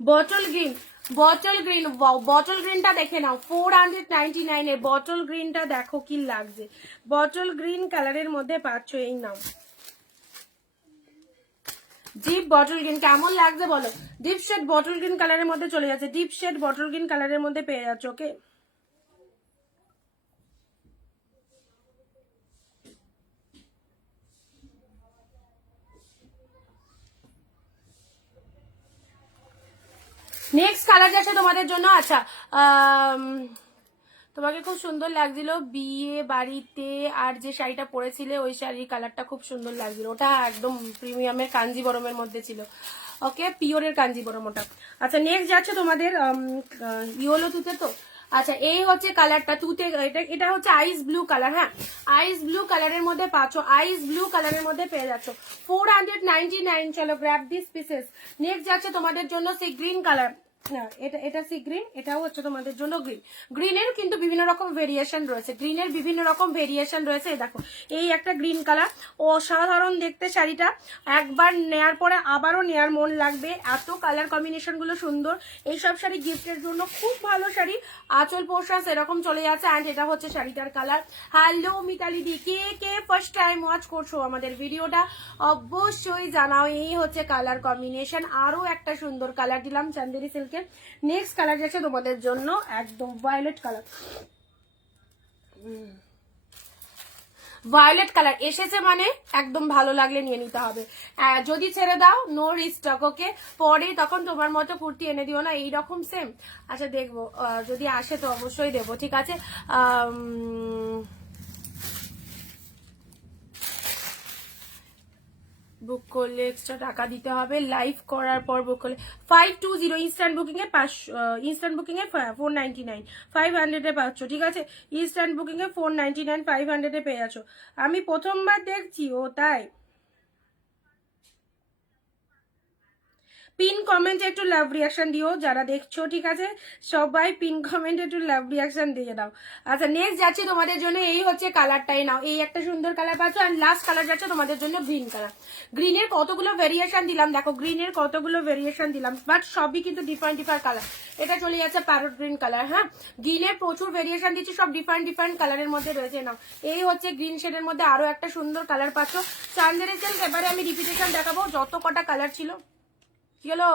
bottle green. Bottle green, bottle গ্রিনটা দেখে নাও, 499 এর বটল গ্রিনটা দেখো কি লাগছে। বটল গ্রিন কালারের মধ্যে পাচ্ছ। এই নাও ডিপ বটল গ্রিন, কেমন লাগছে বলো? ডিপ শেড বটল গ্রিন কালারের মধ্যে চলে যাচ্ছে, ডিপ শেড বটল গ্রিন কালারের মধ্যে পেয়ে যাচ্ছ। ওকে, নেক্সট কালার যাচ্ছে তোমাদের জন্য। আচ্ছা, তোমাকে খুব সুন্দর লাগছিল বিয়ে বাড়িতে, আর যে শাড়িটা পরেছিলে ওই শাড়ির কালারটা খুব সুন্দর লাগছিল। ওটা একদম প্রিমিয়ামের কাঞ্জিবরমের মধ্যে ছিল। ওকে, পিওরের কাঞ্জিবরম ওটা। আচ্ছা, নেক্সট যাচ্ছে তোমাদের ইয়েলো তুতে। তো আচ্ছা, এই হচ্ছে কালারটা তুতে, এটা হচ্ছে আইস ব্লু কালার। হ্যাঁ, আইস ব্লু কালারের মধ্যে পাচ্ছ, আইস ব্লু কালারের মধ্যে পেয়ে যাচ্ছ, 499। চলো গ্র্যাব দিস পিসেস। নেক্সট যাচ্ছে তোমাদের জন্য সি গ্রিন কালার। না, এটা সি গ্রিন, এটাও হচ্ছে তোমাদের জন্য গ্রিন। গ্রিনের কিন্তু বিভিন্ন রকম ভেরিয়েশন রয়েছে, গ্রিনের বিভিন্ন রকম ভেরিয়েশন রয়েছে। এই দেখো, এই একটা গ্রিন কালার, অসাধারণ দেখতে শাড়িটা, একবার নেয়ার পরে আবারও নেয়ার মন লাগবে, এত কালার কম্বিনেশন গুলো সুন্দর। এইসব শাড়ি গিফটের জন্য খুব ভালো শাড়ি। আঁচল পোর্শন এরকম চলে যাচ্ছে, অ্যান্ড এটা হচ্ছে শাড়িটার কালার। হ্যালো মিতালি দি, কে কে ফার্স্ট টাইম ওয়াচ করছো আমাদের ভিডিওটা অবশ্যই জানাও। এই হচ্ছে কালার কম্বিনেশন, আরো একটা সুন্দর কালার দিলাম চান্দেরি সিল্কের। নেক্সট কালার যাচ্ছে তোমাদের জন্য একদম ভায়োলেট কালার। ভায়োলেট কালার এসেছে মানে একদম ভালো লাগলে নিয়ে নিতে হবে, যদি ছেড়ে দাও নো রিস্টক। ওকে, পরে তখন তোমার মতো কুর্তি এনে দিও না এইরকম সেম। আচ্ছা দেখবো, যদি আসে তো অবশ্যই দেবো, ঠিক আছে। বুক করলে এক্সট্রা টাকা দিতে হবে, লাইভ করার পর বুক করলে 520, ইনস্ট্যান্ট বুকিং এ 500, ইনস্ট্যান্ট বুকিং এ 499, 500 এ পাচ্ছ, ঠিক আছে। ইনস্ট্যান্ট বুকিং এ 499, 500 এ পেয়ে যাচ্ছ। আমি প্রথমবার দেখছি, ও তাই। পিন কমেন্টে একটু লাভ রিয়াকশন দিও যারা দেখছো, ঠিক আছে। সবাই পিন কমেন্টে একটু লাভ রিয়াকশন দিয়ে দাও। আচ্ছা নেক্সট যাচ্ছে তোমাদের জন্য, এই হচ্ছে কালারটাই নাও, এই একটা সুন্দর কালার পাচ্ছ। আর লাস্ট কালার যাচ্ছে তোমাদের জন্য গ্রিন কালার। গ্রিনের কতগুলো ভেরিয়েশন দিলাম দেখো, গ্রিনের কতগুলো ভেরিয়েশন দিলাম, বাট সবই কিন্তু ডিফারেন্ট ডিফারেন্ট কালার। এটা চলে যাচ্ছে প্যারট গ্রিন কালার। হ্যাঁ, গ্রিনের প্রচুর ভেরিয়েশন দিচ্ছি, সব ডিফারেন্ট ডিফারেন্ট কালারের মধ্যে রয়েছে। নাও, এই হচ্ছে গ্রিন শেডের মধ্যে আরো একটা সুন্দর কালার পাচ্ছ। চান্দেরি সিল্ক, এবারে আমি রিপিটেশন দেখাবো, যত কটা কালার ছিল, কি হলো,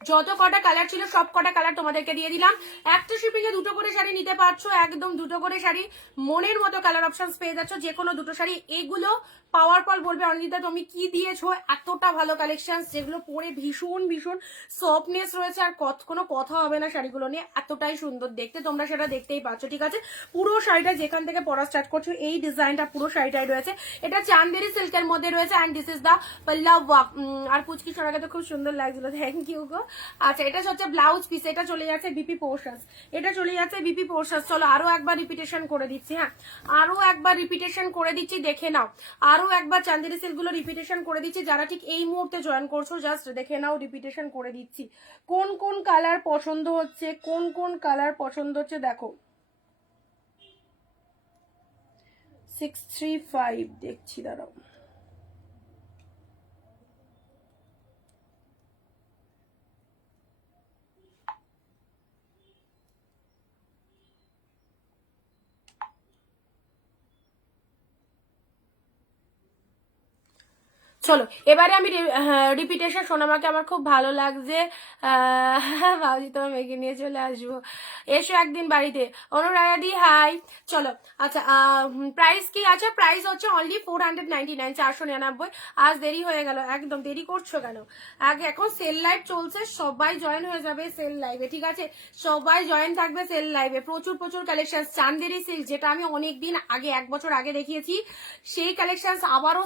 যত কটা কালার ছিল সব কটা কালার তোমাদেরকে দিয়ে দিলাম। একটা শিপিং এ দুটো করে শাড়ি নিতে পারছো, একদম দুটো করে শাড়ি, মনের মতো কালার অপশন পেয়ে যাচ্ছ, যে কোনো দুটো শাড়ি। এগুলো পাওয়ার পর বলবে অনিন্দিতা তুমি কি দিয়েছো, এতটা ভালো কালেকশন, যেগুলো পরে ভীষণ ভীষণ সফটনেস রয়েছে, আর কোনো কথা হবে না শাড়িগুলো নিয়ে, এতটাই সুন্দর দেখতে, তোমরা সেটা দেখতেই পাচ্ছ, ঠিক আছে। পুরো শাড়িটা যেখান থেকে পরা স্টার্ট করছো, এই ডিজাইনটা পুরো শাড়িটাই রয়েছে। এটা চান্দেরি সিল্কের মধ্যে রয়েছে, and this is the pallav work. আর পুচকি সোনাকে তো খুব সুন্দর লাগছিল, থ্যাংক ইউ গো। আচ্ছা, এটা হচ্ছে ব্লাউজ পিস, এটা চলে যাচ্ছে বিপি পোর্শনস, এটা চলে যাচ্ছে বিপি পোর্শনস। চলো আরো একবার রিপিটেশন করে দিচ্ছি, হ্যাঁ আরো একবার রিপিটেশন করে দিচ্ছি, দেখে নাও। আরো একবার চান্দেরি সিল্ক গুলো রিপিটেশন করে দিচ্ছি, যারা ঠিক এই মুহূর্তে জয়েন করছো জাস্ট দেখে নাও, রিপিটেশন করে দিচ্ছি। কোন কোন কালার পছন্দ হচ্ছে, কোন কোন কালার পছন্দ হচ্ছে দেখো। 635 দেখছি, দাঁড়াও। চলো এবারে আমি রিপিটেশন, সোনামাকে আমার খুব ভালো লাগছে, ভাবছি তোমার মেয়েকে নিয়ে চলে আসবো, এসো একদিন বাড়িতে। অনুরায়াদি হাই। চলো আচ্ছা, প্রাইস কি আছে, প্রাইস হচ্ছে অনলি 499, 499। আজ দেরি হয়ে গেল, একদম দেরি করছো কেন, আগে এখন সেল লাইভ চলছে, সবাই জয়েন হয়ে যাবে সেল লাইভে, ঠিক আছে, সবাই জয়েন থাকবে সেল লাইভে। প্রচুর প্রচুর কালেকশন, চান্দেরি সিল্ক যেটা আমি অনেকদিন আগে, 1 বছর আগে দেখিয়েছি, সেই কালেকশন আবারও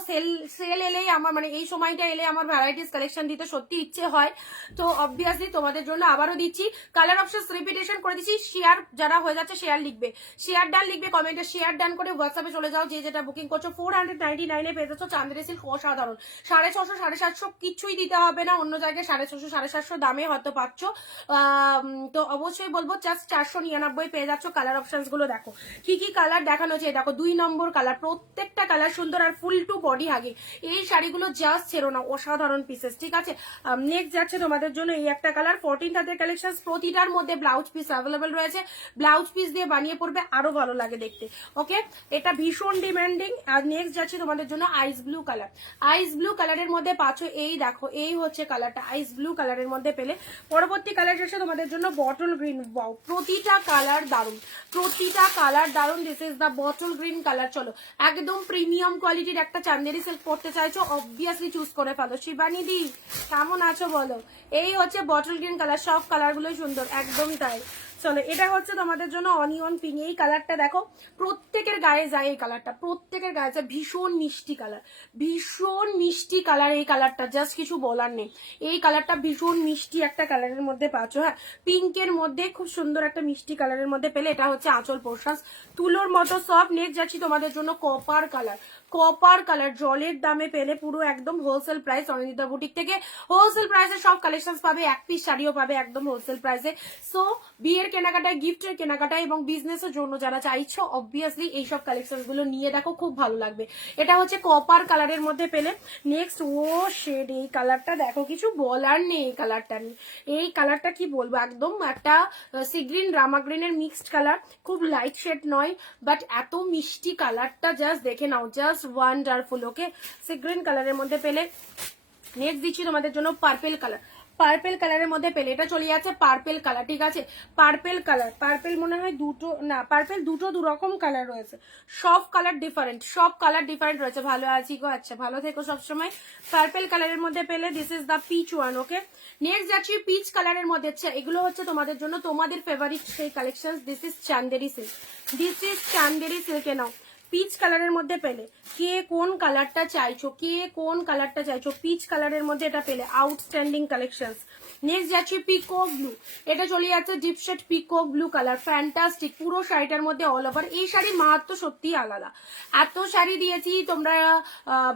সেল এলেই আমার, মানে এই সময়টা এলে আমার ভ্যারাইটিস কালেকশন দিতে সত্যি ইচ্ছে হয়, তো অবভিয়াসলি তোমাদের জন্য আবারও দিচ্ছি। কালার অপশন রিপিটেশন করে দিচ্ছি। শেয়ার যারা হয়ে যাচ্ছে শেয়ার লিখবে, শেয়ার ডান লিখবে কমেন্টে, শেয়ার ডান করে হোয়াটসঅ্যাপে চলে যাও, যে যেটা বুকিং করছো। 499 পেয়ে যাচ্ছ চান্দেরি সিল্ক, অসাধারণ। 650, 750 কিছুই দিতে হবে না, অন্য জায়গায় 650, 750 দামে হয়তো পাচ্ছ, তো অবশ্যই বলবো জাস্ট 499 পেয়ে যাচ্ছ। কালার অপশন গুলো দেখো, কি কি কালার দেখানো হচ্ছে, দেখো 2 নম্বর কালার, প্রত্যেকটা কালার সুন্দর, আর ফুল টু বডি হাগিং। এই শাড়িগুলো জাস্ট ছেড়ো না, অসাধারণ পিসেস, ঠিক আছে। নেক্সট যাচ্ছে তোমাদের জন্য এই একটা কালার, 14 হাতের কালেকশন, প্রতিটার মধ্যে ব্লাউজ পিস অ্যাভেলেবেল রয়েছে, ব্লাউজ পিস দিয়ে বানিয়ে পড়বে, আরো ভালো লাগে দেখতে। ওকে, এটা ভীষণ ডিমান্ডিং। আর নেক্সট যাচ্ছে তোমাদের জন্য আইস ব্লু কালার, আইস ব্লু কালারের মধ্যে পাচ্ছ, এই দেখো এই হচ্ছে কালারটা, আইস ব্লু কালারের মধ্যে পেলে। পরবর্তী কালার যাচ্ছে তোমাদের জন্য বটল গ্রিন। ওয়াও, প্রতিটা কালার দারুন, প্রতিটা কালার দারুন। This is the bottle green colour. চলো একদম প্রিমিয়াম কোয়ালিটির একটা চান্দেরি সিল্ক পড়তে চাইছো, অবভিয়াসলি চুজ করে ফেলো। শিবানী দি কেমন আছো বলো। এই হচ্ছে বটল গ্রিন কালার, সব কালার গুলোই সুন্দর, একদমই তাই। চলো এটা হচ্ছে তোমাদের জন্য অনিয়ন পিঙ্ক, এই কালারটা দেখো প্রত্যেকের গায়ে যায়, এই কালারটা প্রত্যেকের গায়ে যায়, ভীষণ মিষ্টি কালার, ভীষণ মিষ্টি কালার এই কালারটা, জাস্ট কিছু বলার নেই। এই কালারটা ভীষণ মিষ্টি একটা কালারের মধ্যে পাচ্ছ, হ্যাঁ পিঙ্কের মধ্যে খুব সুন্দর একটা মিষ্টি কালারের মধ্যে পেলে। এটা হচ্ছে আঁচল পোর্শন, তুলোর মতো সফট। নেক্সট যাচ্ছি তোমাদের জন্য কপার কালার, কপার কালার, জলের দামে পেলে, পুরো একদম হোলসেল প্রাইস অনিন্দিতা বুটিক থেকে। হোলসেল প্রাইসে সব কালেকশন পাবে, এক পিস শাড়িও পাবে একদম হোলসেল প্রাইসে। সো বিয়ের কেনাকাটায়, গিফটের কেনাকাটায় এবং বিজনেসের জন্য যারা চাইছো অবভিয়াসলি এইসব কালেকশন গুলো নিয়ে দেখো, খুব ভালো লাগবে। এটা হচ্ছে কপার কালারের মধ্যে পেলে। নেক্সট ও শেড, এই কালারটা দেখো, কিছু বলার নেই এই কালারটা নিয়ে। এই কালারটা কি বলবো, একদম একটা সি গ্রিন রামা গ্রিনের মিক্সড কালার, খুব লাইট শেড নয়, বাট এত মিষ্টি কালারটা জাস্ট দেখে নাও, জাস্ট ওয়ান্ডারফুল। ওকে, সি গ্রিন কালারের মধ্যে পেলে। নেক্সট দিচ্ছি তোমাদের জন্য পার্পেল কালার। পার্পেল কালারের মধ্যে পেলে, এটা চলে যাচ্ছে পার্পেল কালার, ঠিক আছে। পার্পেল কালার, পার্পেল মনে হয় দুটো, না পার্পেল দুটো দু রকম কালার রয়েছে, সব কালার ডিফারেন্ট, সব কালার ডিফারেন্ট রয়েছে। ভালো আছি গো, আচ্ছা ভালো থেকো সবসময়। পার্পেল কালারের মধ্যে পেলে, this is the peach one. Okay, next যাচ্ছি পিচ কালারের মধ্যে। আচ্ছা, এগুলো হচ্ছে তোমাদের জন্য, তোমাদের ফেভারিট সেই collection. This is Chanderi silk, this is Chanderi সিল্কে নাও পিচ কালারের মধ্যে পেলে। কে কোন কালারটা চাইছো, কে কোন কালারটা চাইছো, পিচ কালারের মধ্যে এটা পেলে, আউটস্ট্যান্ডিং কালেকশন। নেক্সট যাচ্ছে পিকক ব্লু, এটা চলে যাচ্ছে deep shade peacock blue colour, fantastic. পুরো শাড়িটার মধ্যে অল ওভার, এই শাড়ির মাহাত্ম সত্যিই আলাদা। এত শাড়ি দিয়েছি, তোমরা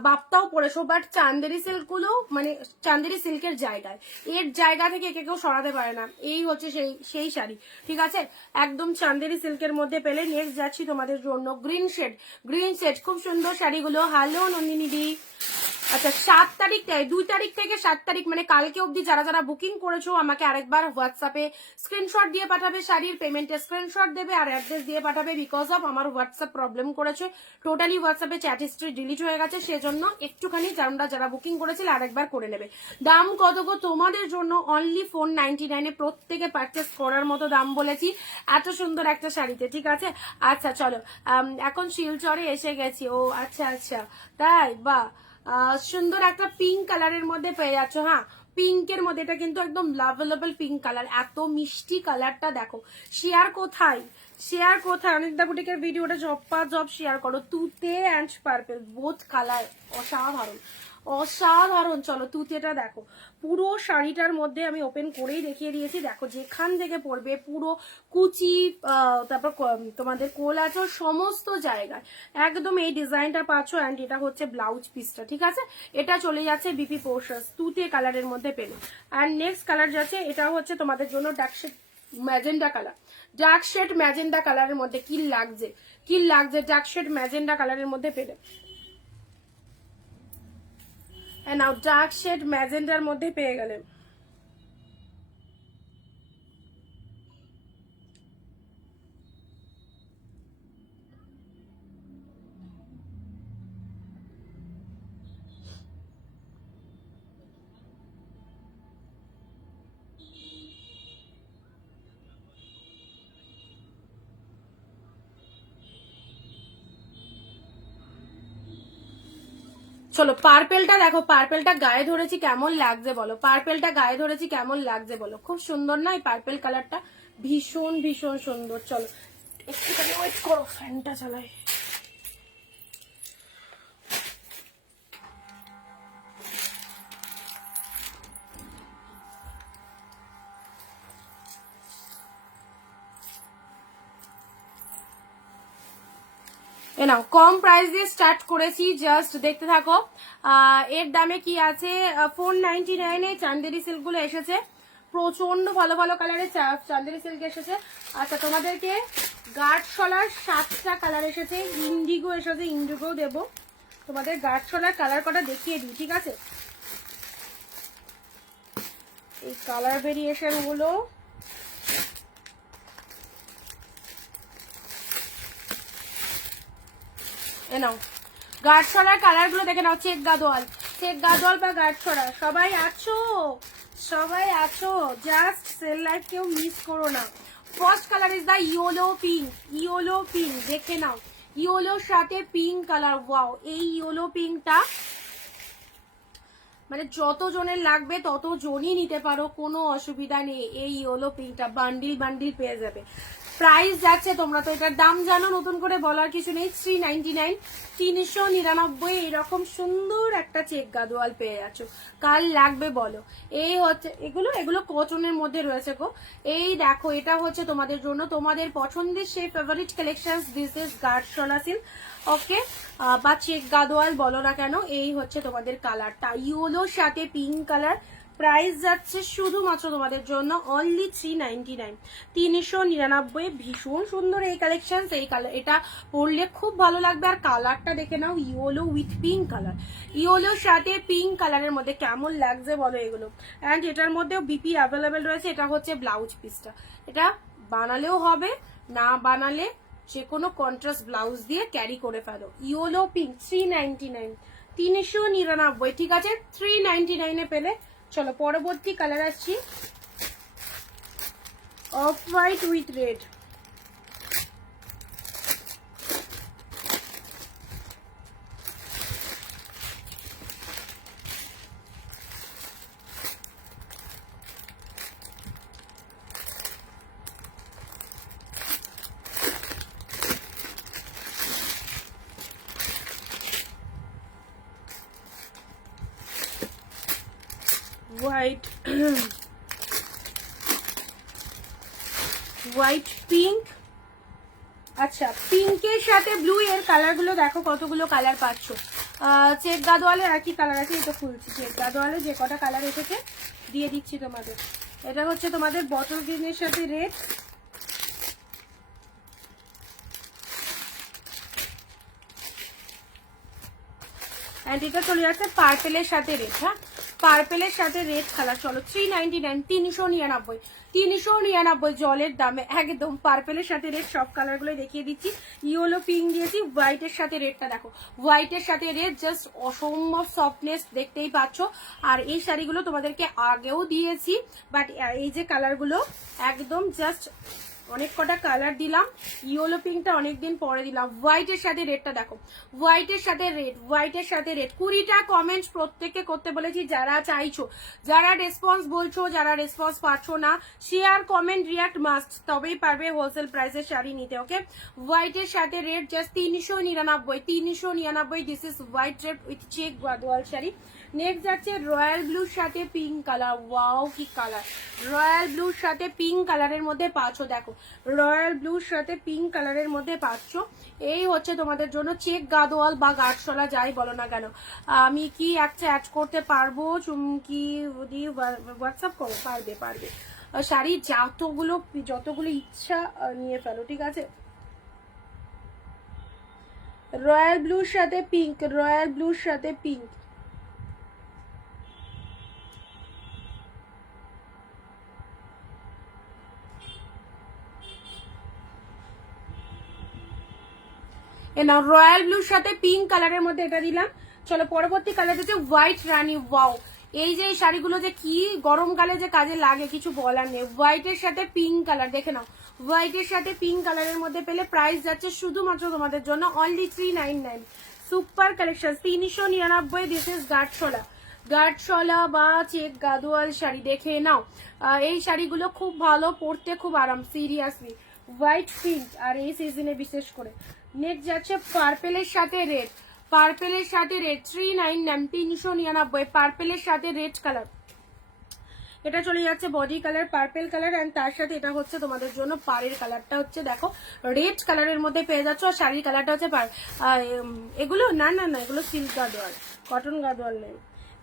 বাপ্তাও পড়েছো, বাট চান্দেরি সিল্ক গুলো মানে চান্দেরি সিল্কের জায়গায়, এর জায়গা থেকে একে কেউ সরাতে পারে না। এই হচ্ছে সেই শাড়ি, ঠিক আছে, একদম চান্দেরি সিল্কের মধ্যে পেলে। নেক্সট যাচ্ছি তোমাদের জন্য গ্রিন শেড, গ্রিন শেড, খুব সুন্দর শাড়িগুলো। হ্যালো নন্দিনী দি। আচ্ছা 7 তারিখ, 2 তারিখ থেকে 7 তারিখ মানে কালকে অবধি যারা যারা বুকিং করেছো আমাকে আরেকবার হোয়াটসঅ্যাপে স্ক্রিনশট দিয়ে পাঠাবে, শাড়ির পেমেন্টের স্ক্রিনশট দেবে আর অ্যাড্রেস দিয়ে পাঠাবে। বিকজ অফ আমার হোয়াটসঅ্যাপ প্রবলেম করেছে, টোটালি হোয়াটসঅ্যাপে চ্যাট হিস্ট্রি ডিলিট হয়ে গেছে, সেজন্য একটুখানি যারা বুকিং করেছিল আরেকবার করে নেবে। দাম কত গো তোমাদের জন্য, অনলি 499 প্রত্যেকে পারচেস করার মতো দাম বলেছি, এত সুন্দর একটা শাড়িতে, ঠিক আছে। আচ্ছা চলো, এখন শিলচরে এসে গেছি। ও আচ্ছা আচ্ছা, তাই, বা সুন্দর একটা পিঙ্ক কালারের মধ্যে পেয়ে যাচ্ছ। হ্যাঁ, পিঙ্কের মধ্যে, এটা কিন্তু একদম লাভেলেবল পিঙ্ক কালার, এত মিষ্টি কালারটা দেখো। শেয়ার কোথায়, শেয়ার কোথায়, অনিন্দিতা বুটিকের ভিডিওটা জব শেয়ার করো। তুতে অ্যান্ড পার্পেল বোথ কালার অসাধারণ, অসাধারণ। চলো তুতেটা দেখো, পুরো শাড়িটার মধ্যে আমি ওপেন করেই দেখিয়ে দিয়েছি। দেখো যেখান থেকে পড়বে পুরো কুচি, তারপর তোমাদের কোল আছে সমস্ত জায়গায় একদম এই ডিজাইনটা পাচ্ছ। অ্যান্ড এটা হচ্ছে ব্লাউজ পিসটা, ঠিক আছে। এটা চলে যাচ্ছে বিপি পোর্শাস, তুতে কালারের মধ্যে পেলে। অ্যান্ড নেক্সট কালার যাচ্ছে, এটাও হচ্ছে তোমাদের জন্য dark shade magenta colour, dark shade magenta কালারের মধ্যে। কি লাগছে, কি লাগছে, ডার্ক শেড ম্যাজেন্ডা কালারের মধ্যে পেলে। নাও ডার্ক শেড ম্যাজেন্ডার মধ্যে পেয়ে গেলেন। চলো পার্পেলটা দেখো, পার্পেলটা গায়ে ধরেছি কেমন লাগছে বলো, পার্পেলটা গায়ে ধরেছি কেমন লাগছে বলো, খুব সুন্দর না এই পার্পেল কালারটা, ভীষণ ভীষণ সুন্দর। চলো একটুখানি ওয়েট করো, ফ্যানটা চালাই। নাও কম প্রাইস দিয়ে স্টার্ট করেছি, জাস্ট দেখতে থাকো। এর দামে কি আছে, 499 চান্দেরি সিল্ক গুলো এসেছে, প্রচন্ড ভালো ভালো কালারের চান্দেরি সিল্ক এসেছে। আচ্ছা তোমাদেরকে গাঢ়-সলার 7টা কালার এসেছে, ইন্ডিগো এসেছে, ইন্ডিগো দেবো তোমাদের। গাঢ়-সলার কালার কটা দেখিয়ে দিই, ঠিক আছে। এই কালার ভেরিয়েশন গুলো নাও, গাঢ়-সলার কালার গুলো দেখে নাও। চেক গাদোয়াল, চেক গাদোয়াল বা গাঢ়-সলা, সবাই আছো, সবাই আছো, জাস্ট সেল লাইফ কেউ মিস করো না। First colour is the yellow pink, yellow pink দেখে নাও, ইয়েলোর সাথে পিঙ্ক কালার। ওয়াও, এই ইয়েলো পিঙ্কটা মানে যত জনের লাগবে তত জনই নিতে পারো, কোনো অসুবিধা নেই। এই ইয়েলো পিঙ্কটা বান্ডিল বান্ডিল পেয়ে যাবে। প্রাইস যাচ্ছে, তোমরা তো এটার দাম জানো, নতুন করে বলার কিছু নেই, 399, 399 এরকম সুন্দর একটা চেক গাদোয়াল পেয়ে যাচ্ছ। কাল লাগবে বলো। এই হচ্ছে এগুলো, এগুলো কটনের মধ্যে রয়েছে গো। এই দেখো, এটা হচ্ছে তোমাদের জন্য, তোমাদের পছন্দের সেই ফেভারিট কালেকশন, দিস ইজ গার্ডশলা সিল্ক, ওকে, বা চেক গাদোয়াল বলো না কেন। এই হচ্ছে তোমাদের কালারটা, ইয়েলোর সাথে পিঙ্ক কালার। প্রাইস যাচ্ছে শুধুমাত্র তোমাদের জন্য অনলি 399, 399। ভীষণ সুন্দর এই কালেকশন, এই কালার, এটা পরলে খুব ভালো লাগবে। আর কালারটা দেখে নাও, ইয়েলো উইথ পিঙ্ক কালার, ইয়েলোর সাথে পিঙ্ক কালারের মধ্যে কেমন লাগছে বলো এগুলো। অ্যান্ড এটার মধ্যেও বিপি অ্যাভেলেবেল রয়েছে। এটা হচ্ছে ব্লাউজ পিসটা, এটা বানালেও হবে, না বানালে যে কোনো কন্ট্রাস্ট ব্লাউজ দিয়ে ক্যারি করে ফেলো। ইয়েলো পিঙ্ক 399, 399, ঠিক আছে, 399 পেলে। চলো পরবর্তী কালার আসছি, off white with red. White white pink, আচ্ছা পিঙ্কের সাথে ব্লু, এর কালার গুলো দেখো কতগুলো কালার পাচ্ছ। চেক গাদোয়ালের একই কালার আছে, এটা খুলছি, চেক গাদোয়ালে যে কটা কালার এসেছে দিয়ে দিচ্ছি তোমাদের। এটা হচ্ছে তোমাদের বটল গ্রিনের সাথে রেড, এন্ড এটা চলে যাচ্ছে পার্পেলের সাথে রেড। হ্যাঁ, পার্পেলের সাথে রেড কালার। চলো 399, 399, 399 জলের দামে একদম। পার্পেলের সাথে রেড, সব কালার গুলো দেখিয়ে দিচ্ছি। ইয়েলো পিঙ্ক দিয়েছি, হোয়াইটের সাথে রেডটা দেখো, হোয়াইটের সাথে রেড, জাস্ট অসম্ভব সফটনেস দেখতেই পাচ্ছ। আর এই শাড়িগুলো তোমাদেরকে আগেও দিয়েছি, বাট এই যে কালারগুলো একদম জাস্ট অনেক কটা কালার দিলাম। ইয়েলো পিঙ্কটা অনেকদিন পরে দিলাম। হোয়াইটের সাথে রেডটা দেখো, হোয়াইটের সাথে রেড, হোয়াইটের সাথে রেড। 20টা কমেন্টস প্রত্যেককে করতে বলেছি, যারা চাইছো, যারা রেসপন্স বলছো, যারা রেসপন্স পাচ্ছ না, শেয়ার কমেন্ট রিয়াক্ট মাস্ট, তবেই পারবে হোলসেল প্রাইসের শাড়ি নিতে। ওকে, হোয়াইটের সাথে red just 399, 399। This is white red with check Gadwal sari. Next যাচ্ছে রয়্যাল ব্লুর সাথে পিঙ্ক কালার। ওয়াও কি কালার, রয়্যাল ব্লুর সাথে পিঙ্ক কালারের মধ্যে পাচ্ছ, দেখো রয়্যাল ব্লুর সাথে পিঙ্ক কালারের মধ্যে পাচ্ছ। এই হচ্ছে তোমাদের জন্য চেক গাদোয়াল বা গাঢ়শলা যাই বলো না কেন। আমি কি একটা অ্যাড করতে পারবো, চুমকি দিয়ে হোয়াটসঅ্যাপ করো, পারবে পারবে। শাড়ি যতগুলো ইচ্ছা নিয়ে ফেলো, ঠিক আছে। রয়্যাল ব্লুর সাথে পিঙ্ক, রয়্যাল ব্লুর সাথে পিঙ্ক। না, রয়্যাল ব্লুর সাথে পিঙ্ক কালারের মধ্যে এটা দিলাম। চলো পরবর্তী কালার হচ্ছে হোয়াইট রানী। ওয়াও, এই যে এই শাড়িগুলো যে কি গরমকালে যে কাজে লাগে কিছু বলার নেই। হোয়াইটের সাথে পিঙ্ক কালার দেখে নাও, হোয়াইটের সাথে পিঙ্ক কালারের মধ্যে পেলে প্রাইস যাচ্ছে শুধুমাত্র তোমাদের জন্য only 399। Super collection, 399। This is গাঢ়শলা, গাঢ়শলা বা চেক গাদোয়াল শাড়ি দেখে নাও। এই শাড়িগুলো খুব ভালো, পরতে খুব আরাম, সিরিয়াসলি। হোয়াইট পিঙ্ক, আর এই সিজনে বিশেষ করে। নেক্সট যাচ্ছে পার্পেলের সাথে রেড, পার্পেলের সাথে রেড 399, 399। পার্পেলের সাথে রেড কালার, এটা চলে যাচ্ছে body colour purple colour, and তার সাথে এটা হচ্ছে তোমাদের জন্য পাড়ের কালারটা হচ্ছে দেখো রেড কালারের মধ্যে পেয়ে যাচ্ছ। আর শাড়ির কালারটা হচ্ছে এগুলো না না না, এগুলো সিল্ক গাদোয়াল, কটন গাদোয়াল নেই।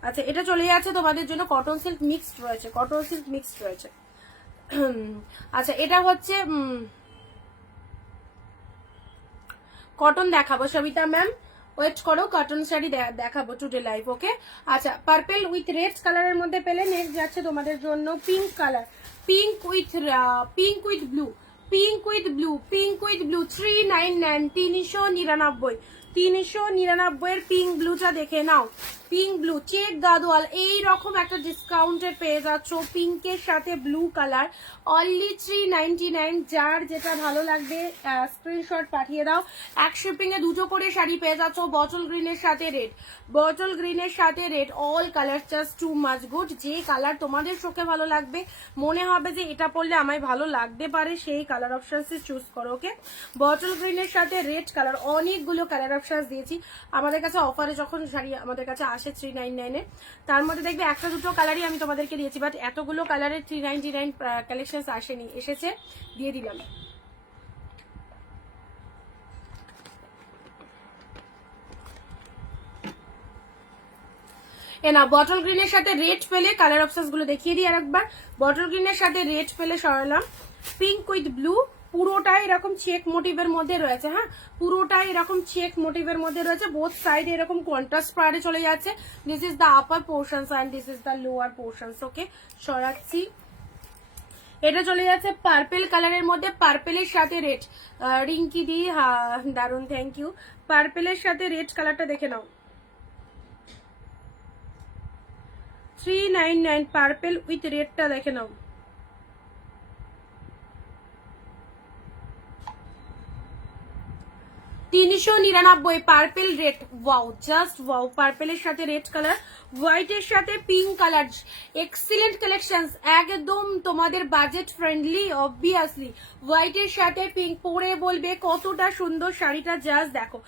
আচ্ছা, এটা চলে যাচ্ছে তোমাদের জন্য কটন সিল্ক মিক্সড রয়েছে, কটন সিল্ক মিক্সড রয়েছে। আচ্ছা, এটা হচ্ছে কটন দেখাবো সবিতা ম্যাম, ওয়েট করো, কটন শাড়ি দেখাবো টুডে লাইভ। ওকে, আচ্ছা পার্পেল উইথ রেড কালারের মধ্যে পেলে। নেক্সট যাচ্ছে তোমাদের জন্য pink colour, pink with blue, pink with blue, pink with blue 399, 399, 399 pink ব্লুটা দেখে নাও, পিঙ্ক ব্লু চেক গাদোয়াল এই রকম একটা ডিসকাউন্টে পেয়ে যাচ্ছ পিঙ্কের সাথে ব্লু কালার, অনলি 399। যার যেটা ভালো লাগবে স্ক্রিনশট পাঠিয়ে দাও। এক শিপিং এ দুটো করে শাড়ি পেয়ে যাচ্ছ, বটল গ্রিনের সাথে রেড, বটল গ্রিনের সাথে red, all colour just too much good. যে কালার তোমাদের চোখে ভালো লাগবে, মনে হবে যে এটা পরলে আমায় ভালো লাগতে পারে, সেই কালার অপশনস চুজ করো। ওকে, বটল গ্রিনের সাথে রেড কালার, অনেকগুলো কালার অপশনস দিয়েছি আমাদের কাছে অফারে। যখন শাড়ি আমাদের কাছে আসে 399 এ, তার মধ্যে দেখবে একটা দুটো কালারই আমি তোমাদেরকে দিয়েছি, বাট এতগুলো কালারের 399 কালেকশন আসেনি, এসেছে দিয়ে দিলাম। না বটল গ্রিনের সাথে রেড পেলে কালার অপশনস গুলো দেখিয়ে দিই আরেকবার। বটল গ্রিনের সাথে রেড পেলে সরালাম, পিঙ্ক উইথ ব্লু, পুরোটাই এরকম চেক মোটিভের মধ্যে রয়েছে। হ্যাঁ, পুরোটাই এরকম চেক মোটিভের মধ্যে রয়েছে, বোথ সাইড এরকম কন্ট্রাস্ট পারে চলে যাচ্ছে। This is the upper portions and this is the lower portions. Okay, সরাচ্ছি। এটা চলে যাচ্ছে পার্পেল কালারের মধ্যে, পার্পেলের সাথে রেড। রিঙ্কি দি দারুন, থ্যাংক ইউ। পার্পেলের সাথে রেড কালারটা দেখে নাও, 399 পার্পেল উইথ রেডটা দেখে নাও। $399 purple red, wow just wow. পার্পেলের সাথে রেড কালার, হোয়াইটের সাথে পিঙ্ক কালার, এক্সিলেন্ট কালেকশন, একদম তোমাদের বাজেট ফ্রেন্ডলি। অবভিয়াসলি হোয়াইটের সাথে পিঙ্ক পরে বলবে কতটা সুন্দর শাড়িটা, জাস্ট দেখো।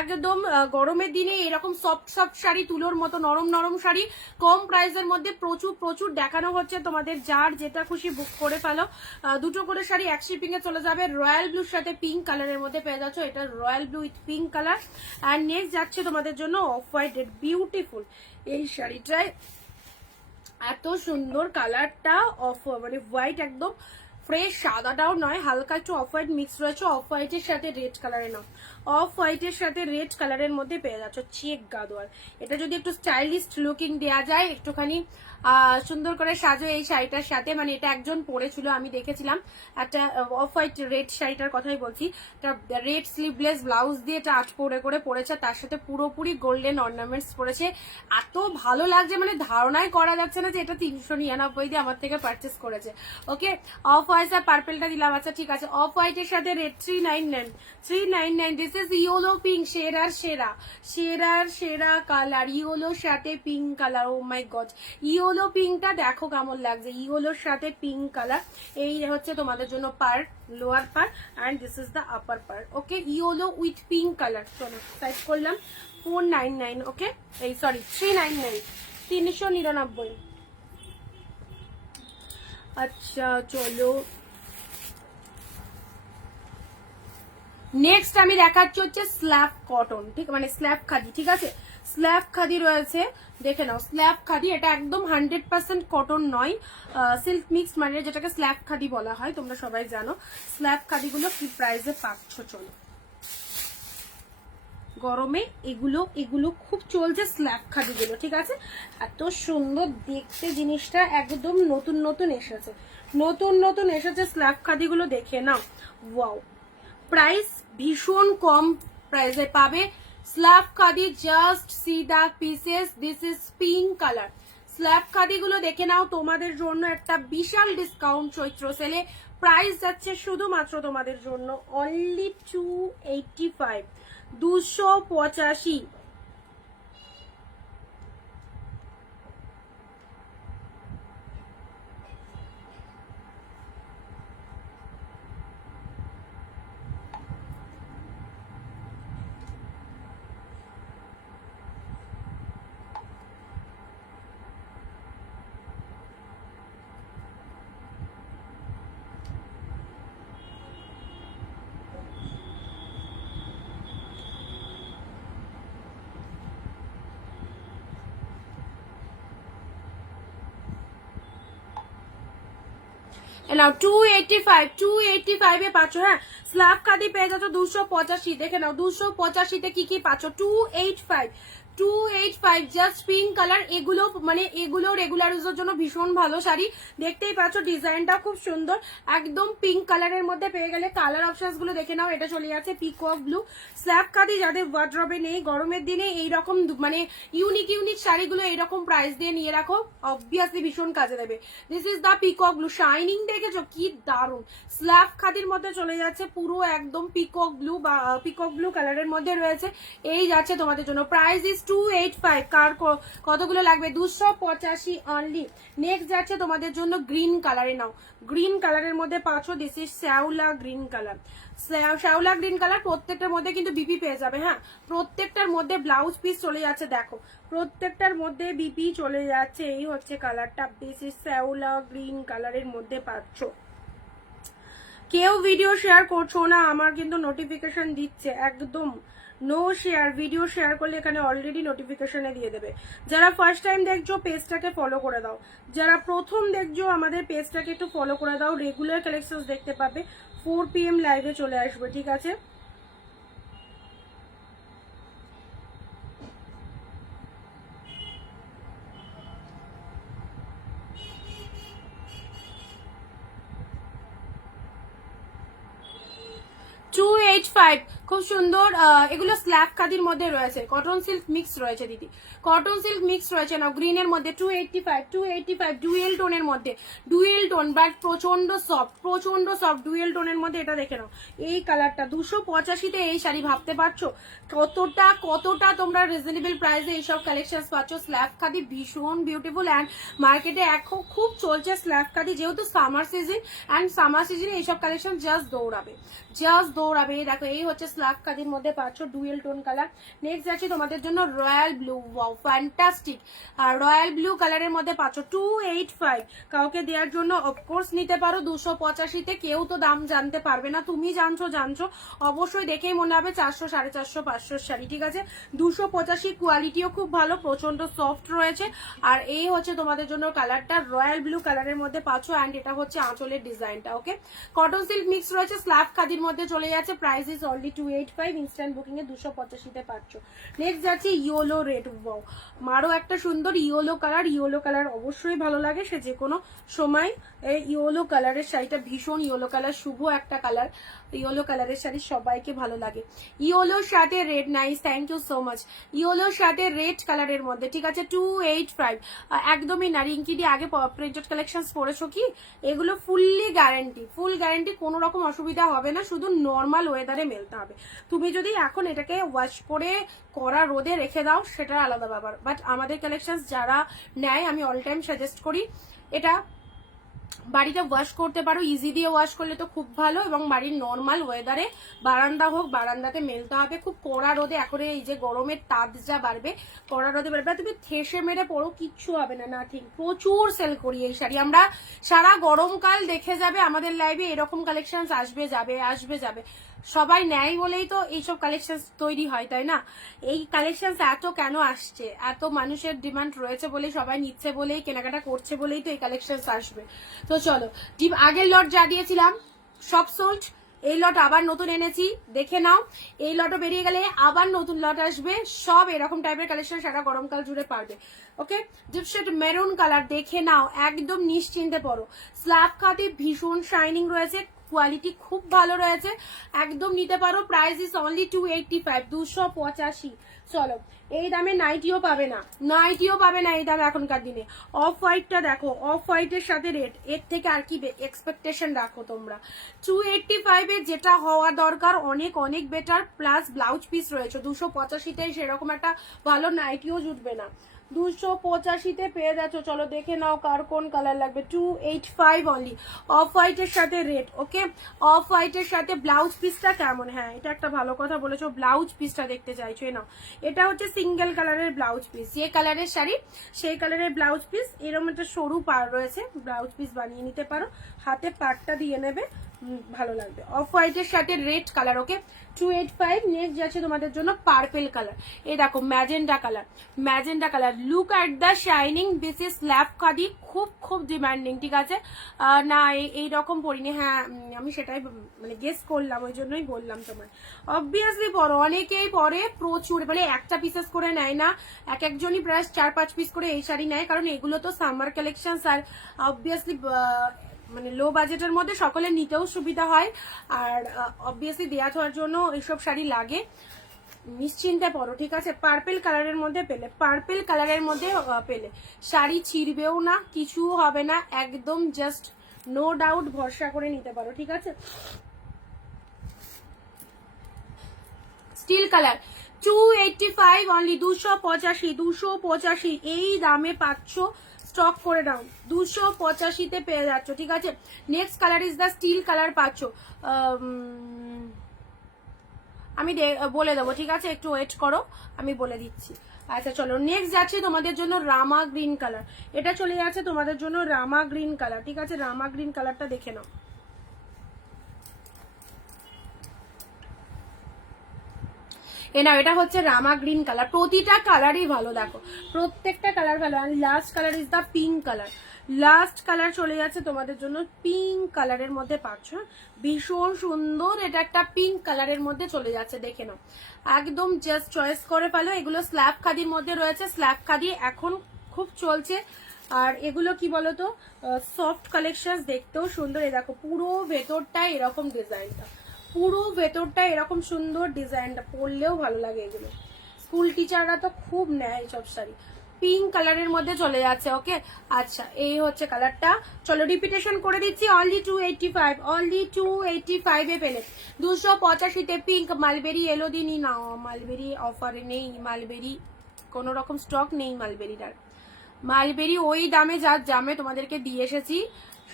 একদম গরমের দিনে এরকম সফট সফট শাড়ি, তুলোর মতো নরম নরম শাড়ি কম প্রাইসের মধ্যে প্রচুর প্রচুর দেখানো হচ্ছে তোমাদের। যার যেটা খুশি বুক করে ফেলো। দুটো করে শাড়ি এক শিপিং এ চলে যাবে। রয়্যাল ব্লুর সাথে পিঙ্ক কালারের মধ্যে পেয়ে যাচ্ছ, এটা royal blue with pink colour. আর নেক্সট যাচ্ছে তোমাদের জন্য অফ হোয়াইট রেড, বিউটিফুল এই শাড়িটায় এত সুন্দর কালারটা, অফ মানে হোয়াইট একদম ফ্রেশ, সাদাটাও নয়, হালকা একটু অফ হোয়াইট মিক্স রয়েছে। অফ হোয়াইটের সাথে রেড কালারের নাও, অফ হোয়াইটের সাথে রেড কালারের মধ্যে পেয়ে যাচ্ছ চেক গাদোয়াল। এটা যদি একটু স্টাইলিশ লুকিং দেওয়া যায়, একটুখানি সুন্দর করে সাজো এই শাড়িটার সাথে, মানে এটা একজন পরেছিল আমি দেখেছিলাম, একটা অফ হোয়াইট রেড শাড়িটার কথাই বলছি। রেড স্লিভলেস ব্লাউজ দিয়ে এটা 8 করে পরেছে, তার সাথে পুরোপুরি গোল্ডেন অর্নামেন্টস পরেছে। এত ভালো লাগছে, মানে ধারণাই করা যাচ্ছে না যে এটা 399 দিয়ে আমার থেকে পারচেস করেছে। ওকে, অফ হোয়াইট আর পার্পেলটা দিলাম, আচ্ছা ঠিক আছে। অফ হোয়াইটের সাথে red 399। This is yellow pink, সেরার সেরা, সেরার সেরা কালার, ইয়েলোর সাথে পিঙ্ক কালার। ও মাই গড, ইয়েলো পিঙ্কটা দেখো কেমন লাগছে, ইয়েলোর সাথে পিঙ্ক কালার। এই হচ্ছে তোমাদের জন্য part, lower part, and this is the upper part. Okay, yellow with pink colour. চলো সাইজ করলাম 499। ওকে, এই সরি 399, 399। আচ্ছা চলো, নেক্সট আমি দেখাচ্ছি হচ্ছে স্ল্যাব কটন, ঠিক মানে স্ল্যাব খাদি। ঠিক আছে, স্ল্যাব খাদি রয়েছে, দেখে নাও। স্ল্যাব খাদি, এটা একদম 100% কটন নয়, সিল্ক মিক্স, মানে যেটাকে স্ল্যাব খাদি বলা হয়, তোমরা সবাই জানো। স্ল্যাব খাদিগুলো কি প্রাইসে পাচ্ছ চলো। গরমে এগুলো এগুলো খুব চলছে স্ল্যাব খাদিগুলো, ঠিক আছে। এত সুন্দর দেখতে জিনিসটা, একদম নতুন নতুন এসেছে, নতুন নতুন এসেছে স্ল্যাব খাদিগুলো, দেখে নাও। ওয়াও, প্রাইস ভীষণ কম প্রাইসে পাবে slab khadi. Just see the pieces, this is pink colour. Slab khadi গুলো দেখে নাও, তোমাদের জন্য একটা বিশাল ডিসকাউন্ট চৈত্র সেলে। প্রাইস যাচ্ছে শুধুমাত্র তোমাদের জন্য অনলি 285, 285। নাও 285 এ পাচ্ছ। হ্যাঁ, স্ল্যাব খাদি পেয়ে যাচ্ছ 285। দেখে নাও 285 তে কি কি পাচ্ছ, 285 285 জাস্ট পিঙ্ক কালার। এগুলো মানে এগুলো রেগুলার ইউজের জন্য ভীষণ ভালো শাড়ি। দেখতেই পাচ্ছ ডিজাইনটা খুব সুন্দর, একদম পিঙ্ক কালারের মধ্যে পেয়ে গেলে। কালার অপশনস গুলো দেখে নাও। এটা চলে যাচ্ছে পিকক ব্লু। স্ল্যাব খাদি যাদের ওয়ার্ড্রবে নেই, গরমের দিনে এইরকম মানে ইউনিক ইউনিক শাড়িগুলো এইরকম প্রাইস দিয়ে নিয়ে রাখো, অবভিয়াসলি ভীষণ কাজে দেবে। This is the peacock blue. Shining দেখেছো কি দারুন। স্ল্যাব খাদির মধ্যে চলে যাচ্ছে, পুরো একদম পিকক ব্লু বা পিকক ব্লু কালারের মধ্যে রয়েছে। এই যাচ্ছে তোমাদের জন্য। Price is 285। কার কতগুলো লাগবে? 285 অনলি। নেক্সট যাচ্ছে তোমাদের জন্য গ্রিন কালারে। নাও গ্রিন কালারের মধ্যে পাচ্ছ। দিস ইজ শ্যাওলা গ্রিন কালার। শ্যাওলা গ্রিন কালার। প্রত্যেকটার মধ্যে কিন্তু বিপি পেয়ে যাবে। হ্যাঁ, প্রত্যেকটার মধ্যে ব্লাউজ পিস চলে যাচ্ছে। দেখো প্রত্যেকটার মধ্যে বিপি চলে যাচ্ছে। এই হচ্ছে কালারটা। দিস ইজ শ্যাওলা গ্রিন কালারের মধ্যে পাচ্ছ। কেউ ভিডিও শেয়ার করছো না, আমার কিন্তু নোটিফিকেশন দিচ্ছে। একদম নো শেয়ার। ভিডিও শেয়ার করলে এখানে অলরেডি নোটিফিকেশনে দিয়ে দেবে। যারা ফার্স্ট টাইম দেখছো পেজটাকে ফলো করে দাও। যারা প্রথম দেখছো আমাদের পেজটাকে একটু ফলো করে দাও। রেগুলার কালেকশন দেখতে পাবে। 4 PM লাইভে চলে আসবে, ঠিক আছে? $285 খুব সুন্দর। এগুলো স্ল্যাব খাদির মধ্যে রয়েছে, কটন সিল্ক মিক্স রয়েছে দিদি, কটন সিল্ক মিক্স রয়েছে। না গ্রিনের মধ্যে 285 ডুয়েল টোনের মধ্যে। ডুয়েল টোন বাট প্রচন্ড সফট, প্রচন্ড সফট ডুয়েল টোনের মধ্যে। এটা দেখে নাও এই কালারটা। 285-তে এই শাড়ি ভাবতে পারছো কতটা কতটা তোমরা রিজনেবল প্রাইসে এইসব কালেকশন পাচ্ছ। স্ল্যাব খাদি ভীষণ বিউটিফুল অ্যান্ড মার্কেটে এখন খুব চলছে স্ল্যাব খাদি, যেহেতু সামার সিজন অ্যান্ড সামার সিজনে এইসব কালেকশন জাস্ট দৌড়াবে, জাস্ট দৌড়াবে। দেখো এই হচ্ছে স্ল্যাব খাদির মধ্যে পাচ্ছ ডুয়েল টোন কালার। নেক্সট আছে তোমাদের জন্য রয়্যাল ব্লু। Wow fantastic. আর রয়্যাল ব্লু কালারের মধ্যে পাচ্ছ 285। কাউকে দেওয়ার জন্য অফকোর্স নিতে পারো। 285-তে কেউ তো দাম জানতে পারবে না, তুমি জানছো অবশ্যই দেখেই মনে হবে 400, 450, 500 শাড়ি, ঠিক আছে? 285 কোয়ালিটিও খুব ভালো, প্রচন্ড সফট রয়েছে। আর এই হচ্ছে তোমাদের জন্য কালারটা রয়্যাল ব্লু কালারের মধ্যে পাচ্ছ। অ্যান্ড এটা হচ্ছে আঁচলের ডিজাইনটা। ওকে, কটন সিল্ক মিক্স রয়েছে, স্ল্যাব খাদির মধ্যে চলে যাচ্ছে। Price is only 285। Instant booking এ 285-তে পাচ্ছ। নেক্সট যাচ্ছে ইয়েলো রেড। ওয়াও, মারও একটা সুন্দর ইয়েলো কালার। ইয়েলো কালার অবশ্যই ভালো লাগে সে যে কোনো সময়। এই ইয়েলো কালারের শাড়িটা ভীষণ, ইয়েলো কালার শুভ একটা কালার। ইয়েলো কালারের শাড়ি সবাইকে ভালো লাগে। ইয়েলোর সাথে red, nice, thank you so much. ইয়েলোর সাথে রেড কালারের মধ্যে, ঠিক আছে? 285 একদমই না। রিঙ্কি দি আগে প্রিন্টেড কালেকশন পড়েছো কি? এগুলো ফুললি গ্যারান্টি, ফুল গ্যারান্টি, কোনো রকম অসুবিধা হবে না। শুধু নর্মাল ওয়েদারে মেলতে হবে। তুমি যদি এখন এটাকে ওয়াশ করে কড়া রোদে রেখে দাও সেটা আলাদা ব্যাপার, বাট আমাদের কালেকশন যারা নেয় আমি অল টাইম সাজেস্ট করি এটা বাড়িতে ওয়াশ করতে পারো। ইজি দিয়ে ওয়াশ করলে তো খুব ভালো। এবং বাড়ির নর্মাল ওয়েদারে বারান্দা হোক, বারান্দাতে মেলতে হবে। খুব কড়া রোদে, এখন এই যে গরমের তাপ যা বাড়বে, কড়া রোদে বাড়বে, তুমি থেসে মেরে পড়ো, কিচ্ছু হবে না। না ঠিক, প্রচুর সেল করি এই শাড়ি আমরা। সারা গরমকাল দেখে যাবে আমাদের লাইভে এরকম কালেকশন আসবে যাবে, আসবে যাবে। সবাই নেয় বলেই তো এইসব কালেকশন তৈরি হয়, তাই না? এই কালেকশন এত কেন আসছে? এত মানুষের ডিমান্ড রয়েছে বলেই, সবাই নিচ্ছে বলেই, কেনাকাটা করছে বলেই তো এই কালেকশন আসবে। তো চলো, আগের লট যা দিয়েছিলাম সব সোল্ড। এই লট আবার নতুন এনেছি, দেখে নাও। এই লটও বেরিয়ে গেলে আবার নতুন লট আসবে। সব এরকম টাইপের কালেকশন সারা গরমকাল জুড়ে পারবে। ওকে, ডিপশেড মেরুন কালার, দেখে নাও, একদম নিশ্চিন্তে পড়ো। স্ল্যাব খাদি ভীষণ শাইনিং রয়েছে, কোয়ালিটি খুব ভালো রয়েছে, একদম নিতে পারো। Price is only 285, 285। চলো, এই দামে নাইটিও পাবে না, নাইটিও পাবে না এই দামে এখনকার দিনে। অফ হোয়াইটটা দেখো, অফ হোয়াইটের সাথে রেড, এর থেকে আর কি এক্সপেকটেশন রাখো তোমরা? 285-এ যেটা হওয়া দরকার অনেক অনেক বেটার, প্লাস ব্লাউজ পিস রয়েছে। 285-তে সেরকম একটা ভালো নাইটিও জুটবে না। 285-তে পেয়ে যাচ্ছ। চলো দেখে নাও কার কোন কালার লাগবে। 285 অনলি, অফ হোয়াইটের সাথে রেড। ওকে, অফ হোয়াইটের সাথে ব্লাউজ পিসটা কেমন? হ্যাঁ, এটা একটা ভালো কথা বলেছো, ব্লাউজ পিসটা দেখতে চাইছো না? এটা হচ্ছে সিঙ্গেল কালারের ব্লাউজ পিস, যে কালারের শাড়ি সেই কালারের ব্লাউজ পিস। এরকম একটা সরু পাড় রয়েছে, ব্লাউজ পিস বানিয়ে নিতে পারো। হাতে পাড়টা দিয়ে নেবে, ভালো লাগবে। অফ হোয়াইটের সাথে রেড কালার, ওকে 285। নেক্সট যাচ্ছে তোমাদের জন্য পার্পেল কালার, এই দেখো magenta colour, magenta colour. Look at the shining, this is slab khadi, খুব খুব ডিমান্ডিং, ঠিক আছে। না এইরকম পরিনি, হ্যাঁ আমি সেটাই মানে গেস করলাম, ওই জন্যই বললাম তোমার। অবভিয়াসলি পরো, অনেকেই পরে প্রচুর, মানে একটা পিসেস করে নেয় না, এক একজনই প্রায় 4-5 পিস করে এই শাড়ি নেয়, কারণ এগুলো তো সামার কালেকশন। আর অবভিয়াসলি মানে লো বাজেটের মধ্যে সকলে নিতেও সুবিধা হয়, আর অবভিয়াসলি দেয়া হওয়ার জন্য এইসব শাড়ি লাগে। নিশ্চিন্তে পরো, ঠিক আছে। পার্পেল কালারের মধ্যে পেলে, পার্পেল কালারের মধ্যে পেলে শাড়ি ছিঁড়বেও না, কিছু হবে না, একদম জাস্ট নো ডাউট ভরসা করে নিতে পারো, ঠিক আছে। স্টিল কালার 285 অনলি, 285 এই দামে পাচ্ছ, স্টক করে দাও, 285-তে পেয়ে যাচ্ছ, ঠিক আছে। Next colour is the steel colour পাচ্ছ, আমি বলে দেবো, ঠিক আছে, একটু ওয়েট করো, আমি বলে দিচ্ছি। আচ্ছা চলো, নেক্সট যাচ্ছে তোমাদের জন্য রামা গ্রিন কালার, এটা চলে যাচ্ছে তোমাদের জন্য রামা গ্রিন কালার, ঠিক আছে। রামা গ্রিন কালারটা দেখে নাও, নাও এটা হচ্ছে রামা গ্রিন কালার। প্রতিটা কালারই ভালো, দেখো প্রত্যেকটা কালার ভালো। আর last colour is the pink colour, last colour চলে যাচ্ছে তোমাদের জন্য পিঙ্ক কালারের মধ্যে পাচ্ছ, ভীষণ সুন্দর, এটা একটা পিঙ্ক কালারের মধ্যে চলে যাচ্ছে, দেখে নাও, একদম জাস্ট চয়েস করে ফেলো। এগুলো স্ল্যাব খাদির মধ্যে রয়েছে, স্ল্যাব খাদি এখন খুব চলছে। আর এগুলো কি বলতো, সফট কালেকশন, দেখতেও সুন্দর। এই দেখো পুরো ভেতরটা এরকম ডিজাইনটা, পুরো ভেতরটা এরকম সুন্দর ডিজাইনটা, পরলেও ভালো লাগে। এগুলো স্কুল টিচাররা তো খুব নেয় এইসব শাড়ি। পিঙ্ক কালারের মধ্যে চলে যাচ্ছে, ওকে। আচ্ছা এই হচ্ছে কালারটা, চলো রিপিটেশন করে দিচ্ছি। অনলি 285, অনলি 285-এ পেলে, 285-তে পিঙ্ক। মালবেরি এলো দিনই নাও, মালবেরি অফারে নেই, মালবেরি কোনো রকম স্টক নেই মালবেরিটার। মালবেরি ওই দামে যা দামে তোমাদেরকে দিয়ে এসেছি,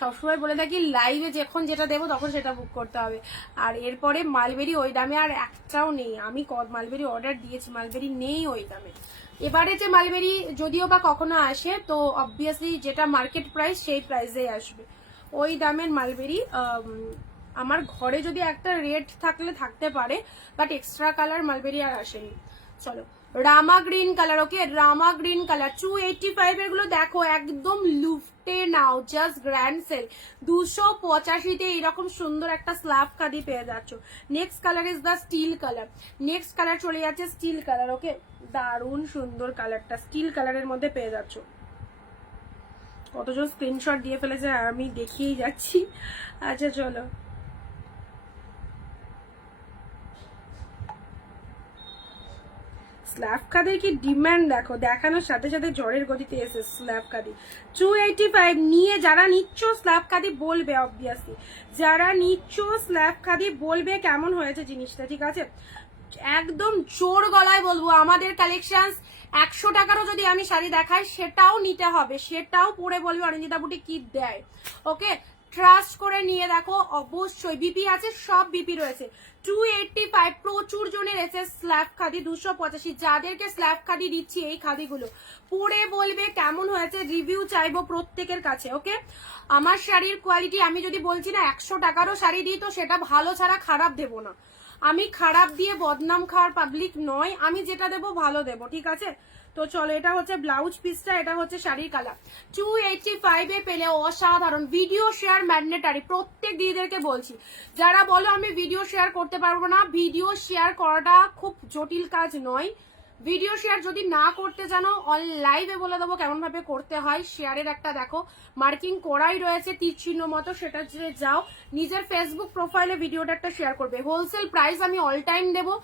সবসময় বলে থাকি লাইভে যখন যেটা দেবো তখন সেটা বুক করতে হবে। আর এরপরে মালবেরি ওই দামে আর একটাও নেই, আমি মালবেরি অর্ডার দিয়েছি, মালবেরি নেই ওই দামে। এবারে যে মালবেরি যদিও বা কখনো আসে, তো অবভিয়াসলি যেটা মার্কেট প্রাইস সেই প্রাইসেই আসবে, ওই দামের মালবেরি আমার ঘরে যদি একটা রেট থাকলে থাকতে পারে, বাট এক্সট্রা কালার মালবেরি আর আসেনি। চলো রামা গ্রিন কালার, ওকে রামা গ্রিন কালার 285 এর গুলো দেখো একদম লুফটে নাও, জাস্ট গ্র্যান্ড সেল। 285-তে এরকম সুন্দর একটা স্ল্যাব খাদি পেয়ে যাচ্ছ। Next colour is the steel colour, next colour চলে যাচ্ছে স্টিল কালার, ওকে দারুণ সুন্দর কালারটা, স্টিল কালারের মধ্যে পেয়ে যাচ্ছ। কতজন স্ক্রিনশট দিয়ে ফেলেছে আমি দেখিয়েই যাচ্ছি। আচ্ছা চলো, স্ল্যাব খাদির কি ডিমান্ড দেখো, দেখানোর সাথে সাথে ঝড়ের গতিতে এসে স্ল্যাব খাদি 285 নিয়ে যারা নিচ্ছ স্ল্যাব খাদি বলবে, অবভিয়াসলি যারা নিচ্ছ স্ল্যাব খাদি বলবে কেমন হয়েছে জিনিসটা, ঠিক আছে। একদম জোর গলায় বলবো, আমাদের কালেকশন 100 টাকারও যদি আমি শাড়ি দেখাই সেটাও নিতে হবে, সেটাও পরে বলবে অনিন্দিতা বুটিক কি দেয়, ওকে। ট্রাস্ট করে নিয়ে দেখো, অবশ্যই বিপি আছে, সব বিপি রয়েছে। 285 প্রচুর জনের এসে স্ল্যাব খাদি 285, যাদেরকে স্ল্যাব খাদি দিচ্ছি এই খাদিগুলো পরে বলবে কেমন হয়েছে, রিভিউ চাইবো প্রত্যেকের কাছে, ওকে। আমার শাড়ির কোয়ালিটি, আমি যদি বলছি না 100 টাকারও শাড়ি দিই তো সেটা ভালো ছাড়া খারাপ দেবো না, আমি খারাপ দিয়ে বদনাম খাওয়ার পাবলিক নয়, আমি যেটা দেবো ভালো দেবো, ঠিক আছে। তো চলো, এটা হচ্ছে ব্লাউজ পিসটা, এটা হচ্ছে শাড়ির কালার। 285-এ পেলে অসাধারণ। ভিডিও শেয়ার ম্যান্ডেটারি, প্রত্যেক দিদিদেরকে বলছি, যারা বলো আমি ভিডিও শেয়ার করতে পারবো না, ভিডিও শেয়ার করাটা খুব জটিল কাজ নয়। ভিডিও শেয়ার যদি না করতে জানো, অন লাইভে বলে দেবো কেমন ভাবে করতে হয়। শেয়ারের একটা দেখো মার্কিং করাই রয়েছে তীর চিহ্ন মতো, সেটা যাও নিজের ফেসবুক প্রোফাইলে ভিডিওটা একটা শেয়ার করবে। হোলসেল প্রাইস আমি অল টাইম দেবো,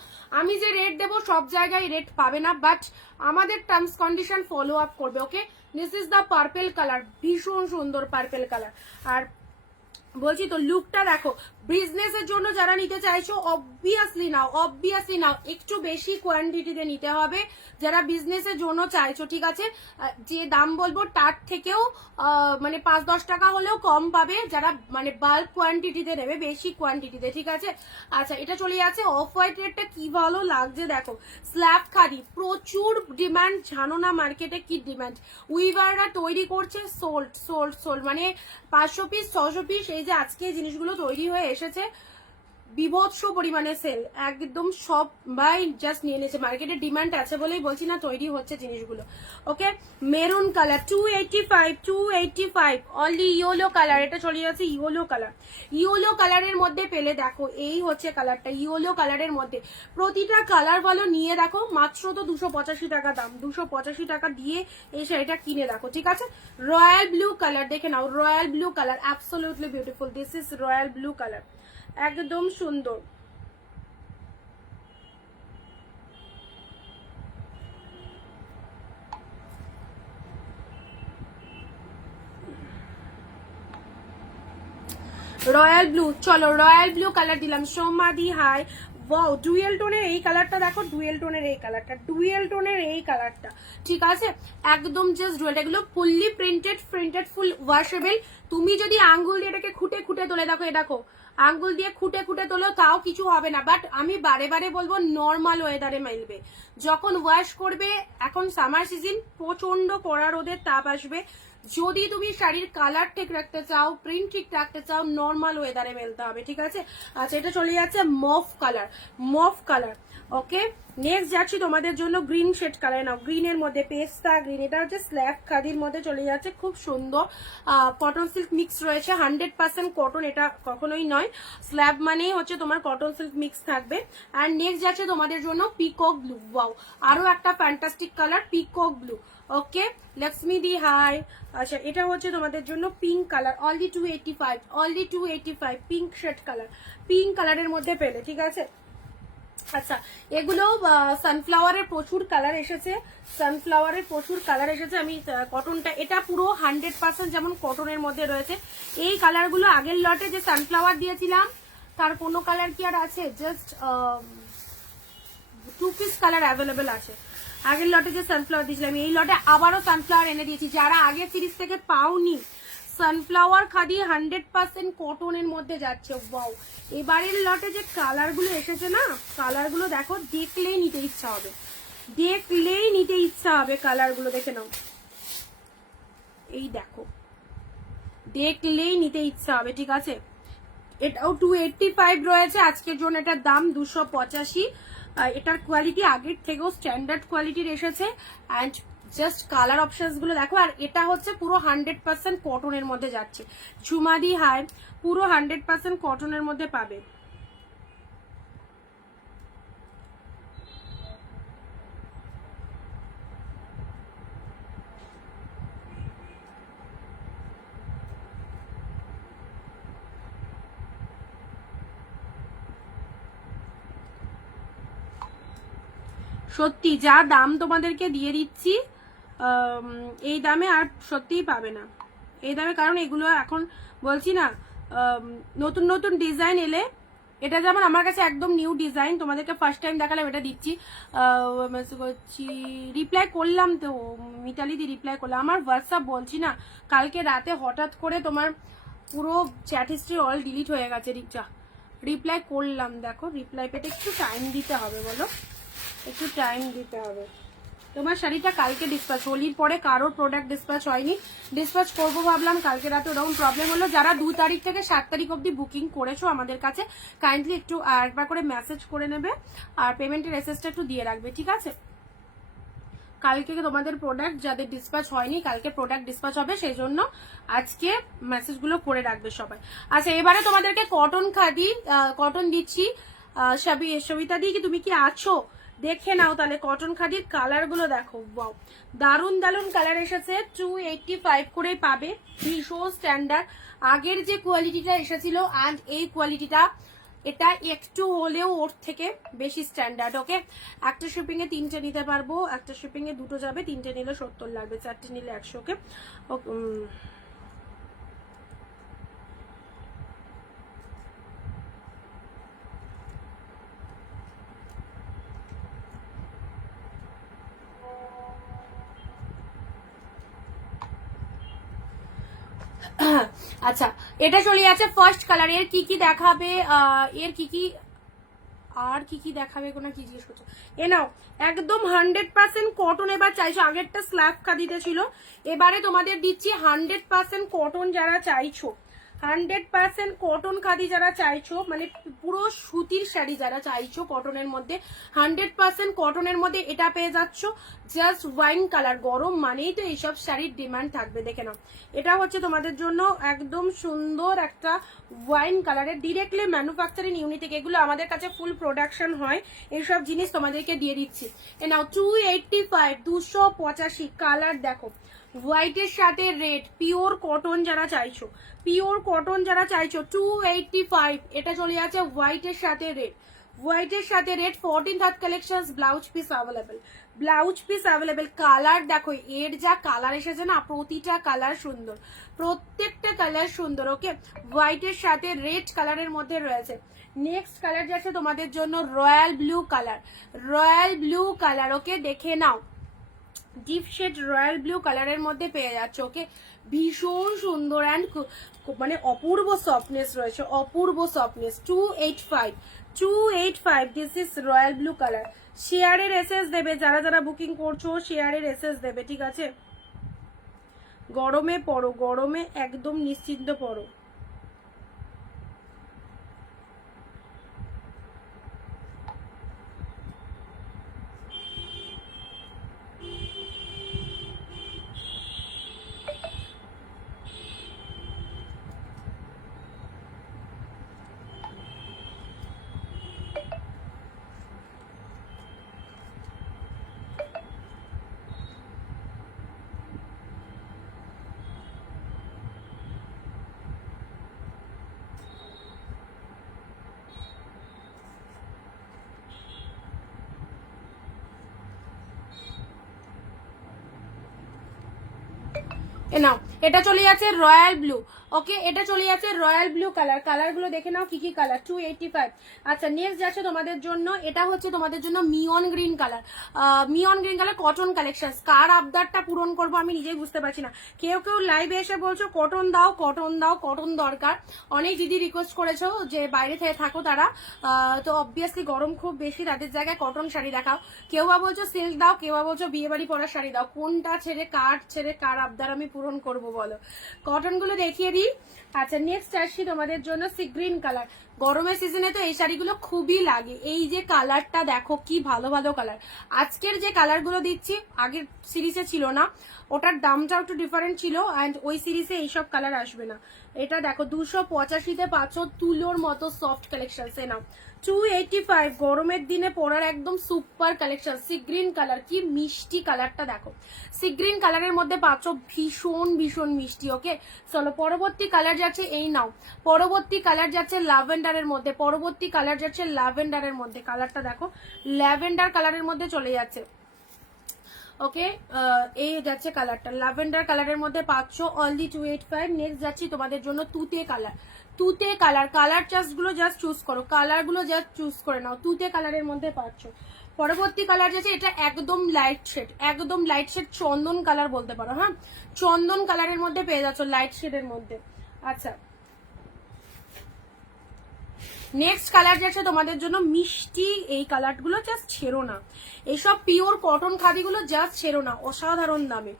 আমি যে রেট দেবো সব জায়গায় রেট পাবে না, বাট আমাদের টার্মস কন্ডিশন ফলো আপ করবে, okay. This is the purple colour, ভীষণ সুন্দর পার্পেল কালার। আর বলছি তো লুকটা দেখো, বিজনেসের জন্য যারা নিতে চাইছো অবভিয়াসলি নাও, অবভিয়াসলি নাও, একটু বেশি কোয়ান্টিটিতে নিতে হবে যারা বিজনেসের জন্য চাইছো, ঠিক আছে। যে দাম বলবো তার থেকেও মানে 5-10 টাকা হলেও কম পাবে যারা মানে বাল্ক কোয়ান্টিটিতে নেবে, বেশি কোয়ান্টিটিতে, ঠিক আছে। আচ্ছা এটা চলে যাচ্ছে অফ হোয়াইট, রেটটা কি ভালো লাগছে দেখো, স্ল্যাব খাদি প্রচুর ডিমান্ড, জানো না মার্কেটে কি ডিমান্ড, উইভাররা তৈরি করছে, সোল্ড সোল্ড সোল্ড, মানে 500 পিস 600 পিস এই যে আজকে জিনিসগুলো তৈরি হয়ে এসেছে, বিভৎস পরিমাণে সেল, একদম সবাই জাস্ট নিয়ে নিয়েছে, মার্কেটে ডিমান্ড আছে বলেই বলছি না, তৈরি হচ্ছে জিনিসগুলো। Okay, maroon colour 285 only yellow colour, এটা চলে যাচ্ছে ইয়েলো কালার। ইয়েলো কালারের মধ্যে পেলে দেখো, এই হচ্ছে কালারটা ইয়েলো কালারের মধ্যে। প্রতিটা কালার বলো নিয়ে দেখো, মাত্র তো 285 টাকা দাম, 285 টাকা দিয়ে এই শাড়িটা কিনে দেখো, ঠিক আছে। রয়্যাল ব্লু কালার দেখে নাও, royal blue colour, absolutely beautiful, this is royal blue colour, একদম সুন্দর। রয়্যাল ব্লু, চলো রয়্যাল ব্লু কালার দিলাম। সোমাদি হাই, ওয়াও, ডুয়েল টোনের এই কালারটা দেখো, ডুয়েল টোনের এই কালারটা, ডুয়েল টোনের এই কালারটা, ঠিক আছে, একদম জাস্ট ডুয়েল। এগুলো ফুললি প্রিন্টেড ফুল ওয়াশেবল। তুমি যদি আঙ্গুল দিয়ে এটাকে খুঁটে খুঁটে তোলে, দেখো এ দেখো, আঙ্গুল দিয়ে খুঁটে খুঁটে তোলো তাও কিছু হবে না, বাট আমি বারে বারে বলবো নর্মাল ওয়েদারে মেলবে। যখন ওয়াশ করবে, এখন সামার সিজন, প্রচন্ড কড়া রোদের তাপ আসবে, যদি তুমি শাড়ির কালার ঠিক রাখতে চাও, প্রিন্ট ঠিক রাখতে চাও, নর্মাল ওয়েদারে মেলতে হবে, ঠিক আছে। আচ্ছা, এটা চলে যাচ্ছে মফ কালার, মফ কালার। ওকে, নেক্সট যাচ্ছি তোমাদের জন্য গ্রিন শেড কালার। নাও, গ্রিনের মধ্যে পেস্তা গ্রিন, এটা হচ্ছে স্ল্যাব খাদির মধ্যে চলে যাচ্ছে, খুব সুন্দর কটন সিল্ক মিক্স রয়েছে, 100% কটন, এটা কখনোই নয়, স্ল্যাব মানেই হচ্ছে তোমার কটন সিল্ক মিক্স থাকবে। আর নেক্সট যাচ্ছে তোমাদের জন্য পিকক ব্লু, ওয়াও, আরো একটা fantastic colour, peacock blue. Okay, Lakshmi দি হাই। আচ্ছা, এটা হচ্ছে তোমাদের জন্য pink colour, only 285 pink shade colour, pink কালারের মধ্যে পেলে, ঠিক আছে। আচ্ছা, এগুলো সানফ্লাওয়ারের প্রচুর কালার এসেছে, সানফ্লাওয়ারের প্রচুর কালার এসেছে। আমি কটনটা, এটা পুরো 100% যেমন কটনের মধ্যে রয়েছে। এই কালারগুলো আগের লটে যে সানফ্লাওয়ার দিয়েছিলাম তার কোনো কালার কি আর আছে, জাস্ট 2 পিস কালার অ্যাভেলেবেল আছে। আগের লটে যে সানফ্লাওয়ার দিয়েছিলাম, এই লটে আবারও সানফ্লাওয়ার এনে দিয়েছি। যারা আগের সিরিজ থেকে পাওনি, সানফ্লাওয়ার খাদি 100% কটনের মধ্যে যাচ্ছে, ওয়াও। এবারের লটে যে কালারগুলো এসেছে না, কালারগুলো দেখো, দেখলেই নিতে ইচ্ছা হবে, দেখলেই নিতে ইচ্ছা হবে, কালারগুলো দেখে নাও, এই দেখো, দেখলেই নিতে ইচ্ছা হবে, ঠিক আছে। এটাও 285 রয়েছে, আজকের জন্য এটার দাম 285। এটার কোয়ালিটি আগের থেকেও স্ট্যান্ডার্ড কোয়ালিটির এসেছে, অ্যান্ড জাস্ট কালার অপশনস গুলো দেখো। আর এটা হচ্ছে পুরো 100% কটনের মধ্যে যাচ্ছে, ঝুমাদি হাই, পুরো 100% কটনের মধ্যে পাবে। সত্যি যা দাম তোমাদেরকে দিয়ে দিচ্ছি, এই দামে আর সত্যিই পাবে না, এই দামে। কারণ এগুলো এখন বলছি না, নতুন নতুন ডিজাইন এলে, এটা যেমন আমার কাছে একদম নিউ ডিজাইন, তোমাদেরকে ফার্স্ট টাইম দেখালাম, এটা দিচ্ছি। রিপ্লাই করলাম তো, মিতালি দি রিপ্লাই করলাম, আমার হোয়াটসঅ্যাপ বলছি না, কালকে রাতে হঠাৎ করে তোমার পুরো চ্যাট হিস্ট্রি অল ডিলিট হয়ে গেছে। রিপ্লাই করলাম, দেখো রিপ্লাই পেতে একটু টাইম দিতে হবে, বলো, একটু টাইম দিতে হবে। তোমার শাড়িটা কালকে ডিসপ্যাচ, হোলির পরে কারোর প্রোডাক্ট ডিসপ্যাচ হয়নি, ডিসপ্যাচ করবো ভাবলাম, কালকে রাতে ওরকম প্রবলেম হলো। যারা 2 তারিখ থেকে 7 তারিখ অব্দি বুকিং করেছো আমাদের কাছে, কাইন্ডলি একটু একবার করে মেসেজ করে নেবে, আর পেমেন্টের এসএসটা একটু দিয়ে রাখবে, ঠিক আছে। কালকে তোমাদের প্রোডাক্ট যাদের ডিসপ্যাচ হয়নি, কালকে প্রোডাক্ট ডিসপ্যাচ হবে, সেই জন্য আজকে মেসেজগুলো করে রাখবে সবাই। আচ্ছা, এবারে তোমাদেরকে কটন খাদি, কটন দিচ্ছি। সবিতা দি, কি তুমি কি আছো? দেখে নাও তাহলে কটন খাদির কালার গুলো দেখো, ওয়াও, দারুন দারুন কালার এসেছে। 285 করে পাবে, ভীষণ স্ট্যান্ডার্ড। আগের যে কোয়ালিটিটা এসেছিল অ্যান্ড এই কোয়ালিটিটা, এটা একটু হলেও ওর থেকে বেশি স্ট্যান্ডার্ড। ওকে, একটা শিপিং এ 3টে নিতে পারবো, একটা শিপিং এ 2টো যাবে, 3টে নিলে 70 লাগবে, 4টে নিলে 100। ওকে, আচ্ছা, এটা চলে যাচ্ছে ফার্স্ট কালার। এর কি কি দেখাবে, এর কি কি, আর কি কি দেখাবে, কোনো কি জিজ্ঞেস করছো? এ নাও, একদম 100% কটন এবার চাইছো। আগেরটা স্ল্যাব খাদিতে ছিল, এবারে তোমাদের দিচ্ছি 100% কটন। যারা চাইছো 100% কটন খাদি যারা চাইছো, মানে পুরো সুতির শাড়ি যারা চাইছো কটনের মধ্যে, 100% কটনের মধ্যে এটা পেয়ে যাচ্ছ। জাস্ট ওয়াইন কালার, গরম মানেই তো এইসব শাড়ির ডিমান্ড থাকবে। দেখে নাও, এটা হচ্ছে তোমাদের জন্য একদম সুন্দর একটা ওয়াইন কালারের, ডিরেক্টলি ম্যানুফ্যাকচারিং ইউনিট থেকে, এগুলো আমাদের কাছে ফুল প্রোডাকশন হয়, এইসব জিনিস তোমাদেরকে দিয়ে দিচ্ছি। এ নাও 285, 285 কালার দেখো, হোয়াইটের সাথে রেড, পিওর কটন যারা চাইছো, পিওর কটন যারা চাইছো 285, এটা চলে যাচ্ছে হোয়াইটের সাথে রেড, হোয়াইটের সাথে রেড। 14th হাত collection, blouse piece available, blouse piece available. Colour দেখো, এর যা কালার এসেছে না, প্রতিটা কালার সুন্দর, প্রত্যেকটা কালার সুন্দর। ওকে, হোয়াইটের সাথে রেড কালারের মধ্যে রয়েছে। নেক্সট কালার যাচ্ছে তোমাদের জন্য royal blue colour, royal blue colour. Okay, দেখে নাও, ডিপ শেড রয়্যাল ব্লু কালারের মধ্যে পেয়ে যাচ্ছে। ওকে, ভীষণ সুন্দর অ্যান্ড মানে অপূর্ব সফটনেস রয়েছে, অপূর্ব softness. 285, 285, this is royal blue colour. শেয়ারের এসএস দেবে, যারা যারা বুকিং করছো শেয়ারের এসএস দেবে, ঠিক আছে? গরমে পড়ো, গরমে একদম নিশ্চিন্ত পড়ো। নাও, এটা চলে যাচ্ছে রয়্যাল ব্লু। ওকে, এটা চলে যাচ্ছে রয়্যাল ব্লু কালার। কালার গুলো দেখে নাও কি কি কালার। 285। আচ্ছা, নেক্সট যাচ্ছে তোমাদের জন্য, এটা হচ্ছে তোমাদের জন্য মিয়ন green colour, মিয়ন green colour cotton collection. কার আবদারটা পূরণ করবো আমি নিজেই বুঝতে পারছি না। কেউ কেউ লাইভে এসে বলছো কটন দাও, কটন দাও, কটন দরকার। অনেক দিদি রিকোয়েস্ট করেছো যে বাইরে থেকে থাকো তারা, তো অবভিয়াসলি গরম খুব বেশি, তাদের জায়গায় কটন শাড়ি দেখাও। কেউ বা বলছো সিল্ক দাও, কেউ বা বলছো বিয়ে বাড়ি পরার শাড়ি দাও। কোনটা ছেড়ে কার আবদার আমি পূরণ করবো বলো? কটন গুলো দেখিয়ে দিই। আচ্ছা, নেক্সট আসছি তোমাদের জন্য সি গ্রিন কালার। গরমের সিজনে তো এই শাড়িগুলো খুবই লাগে। এই যে কালারটা দেখো, কি ভালো ভালো কালার। আজকের যে কালার গুলো দিচ্ছি আগের সিরিজে ছিল না, ওটার দামটাও একটু ডিফারেন্ট ছিল, অ্যান্ড ওই সিরিজে এইসব কালার আসবে না। এটা দেখো 285-তে পাচ্ছ তুলোর মতো সফট কালেকশন। সে নাও 285, গরমের দিনে পরার একদম super collection. C green colour, কি মিষ্টি কালারটা দেখো। সি গ্রিন কালারের মধ্যে পাচ্ছ ভীষণ ভীষণ মিষ্টি। ওকে, চলো পরবর্তী কালার যাচ্ছে, এই নাও পরবর্তী কালার যাচ্ছে ল্যাভেন্ডারের মধ্যে, পরবর্তী কালার যাচ্ছে ল্যাভেন্ডারের মধ্যে। কালারটা দেখো, ল্যাভেন্ডার কালারের মধ্যে চলে যাচ্ছে। ওকে, এই যাচ্ছে কালারটা, ল্যাভেন্ডার কালারের মধ্যে পাচ্ছ অনলি 285। নেক্সট যাচ্ছি তোমাদের জন্য তুতে কালার, তুতে কালার। কালার চার্ট গুলো জাস্ট চুজ করো, কালার গুলো জাস্ট চুজ করে নাও। তুতে কালারের মধ্যে পাচ্ছ। পরবর্তী কালার যাচ্ছে, এটা একদম লাইট শেড, একদম লাইট শেড, চন্দন কালার বলতে পারো। হ্যাঁ, চন্দন কালারের মধ্যে পেয়ে যাচ্ছ, লাইট শেডের মধ্যে। আচ্ছা, নেক্সট কালার যাচ্ছে তোমাদের জন্য মিষ্টি। এই কালার গুলো জাস্ট ছেড়ো না, এইসব পিওর কটন খাদিগুলো জাস্ট ছেড়ো না। অসাধারণ দামে,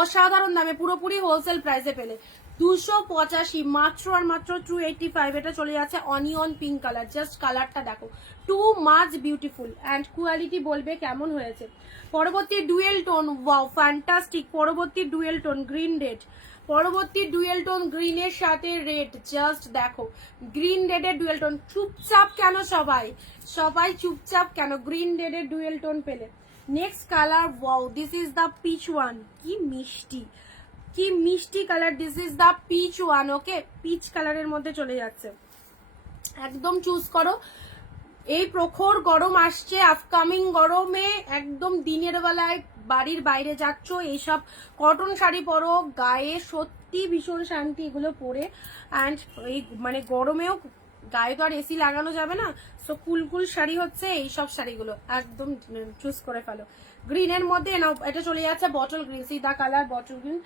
অসাধারণ দামে, পুরোপুরি হোলসেল প্রাইসে পেলে। 285 মাত্র আর মাত্র 285। এটা চলে যাচ্ছে অনিয়ন পিঙ্ক কালার। জাস্ট কালারটা দেখো, too much beautiful and quality বলবে কেমন হয়েছে। পরবর্তী ডুয়েল টোন, ওয়াও ফ্যান্টাস্টিক। পরবর্তী ডুয়েল টোন গ্রিন রেড, পরবর্তী ডুয়েল টোন গ্রিনের সাথে রেড। জাস্ট দেখো, গ্রিন রেডের ডুয়েল টোন। চুপচাপ কেন সবাই, সবাই চুপচাপ কেন? গ্রিন রেডের ডুয়েল টোন পেলে। Next colour, wow this is the peach one. কি মিষ্টি, কি মিষ্টি colour. This is the peach one. Okay, peach কালারের মধ্যে চলে যাচ্ছে, একদম চুজ করো। এই প্রখর গরম আসছে, আপকামিং গরমে একদম দিনের বেলায় বাড়ির বাইরে যাচ্ছ, এইসব কটন শাড়ি পরো, গায়ে সত্যি ভীষণ শান্তি এগুলো পরে। অ্যান্ড এই মানে গরমেও গায়ে তো আর এসি লাগানো যাবে না, সো কুলকুল শাড়ি হচ্ছে এইসব শাড়িগুলো, একদম চুজ করে ফেলো। গ্রিনের মধ্যে নাও, এটা চলে যাচ্ছে বটল গ্রিন, সিদা colour bottle green.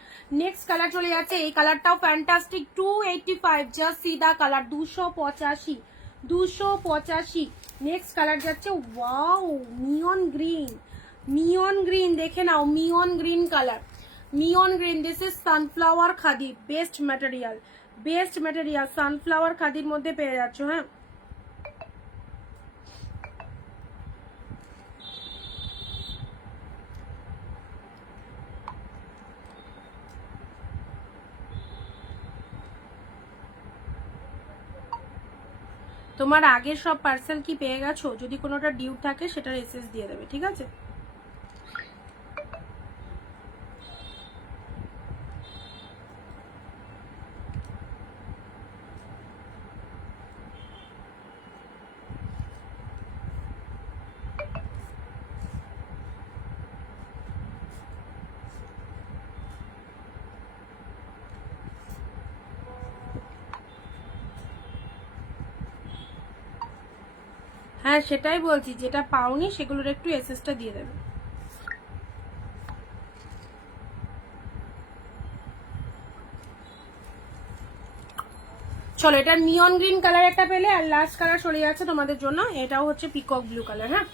Next colour চলে যাচ্ছে, এই কালারটাও ফ্যান্টাস্টিক। 285, জাস্ট সিদা কালার। 285, 285। নেক্সট কালার যাচ্ছে, wow neon green, neon green দেখে নাও, neon green colour, neon green. This is sunflower khadi, best material, best material, sunflower খাদির মধ্যে পেয়ে যাচ্ছ। হ্যাঁ, তোমার আগের সব পার্সেল কি পেয়ে গেছো? যদি কোনোটা ডিউ থাকে সেটার এসএস দিয়ে দেবে, ঠিক আছে? হ্যাঁ সেটাই বলছি, যেটা পাওনি সেগুলোর একটু এসএসটা দিয়ে দেবে। চলো, এটা নিয়ন গ্রিন কালার একটা পেলে, আর লাস্ট কালার চলে যাচ্ছে তোমাদের জন্য, এটাও হচ্ছে পিকক ব্লু কালার। হ্যাঁ,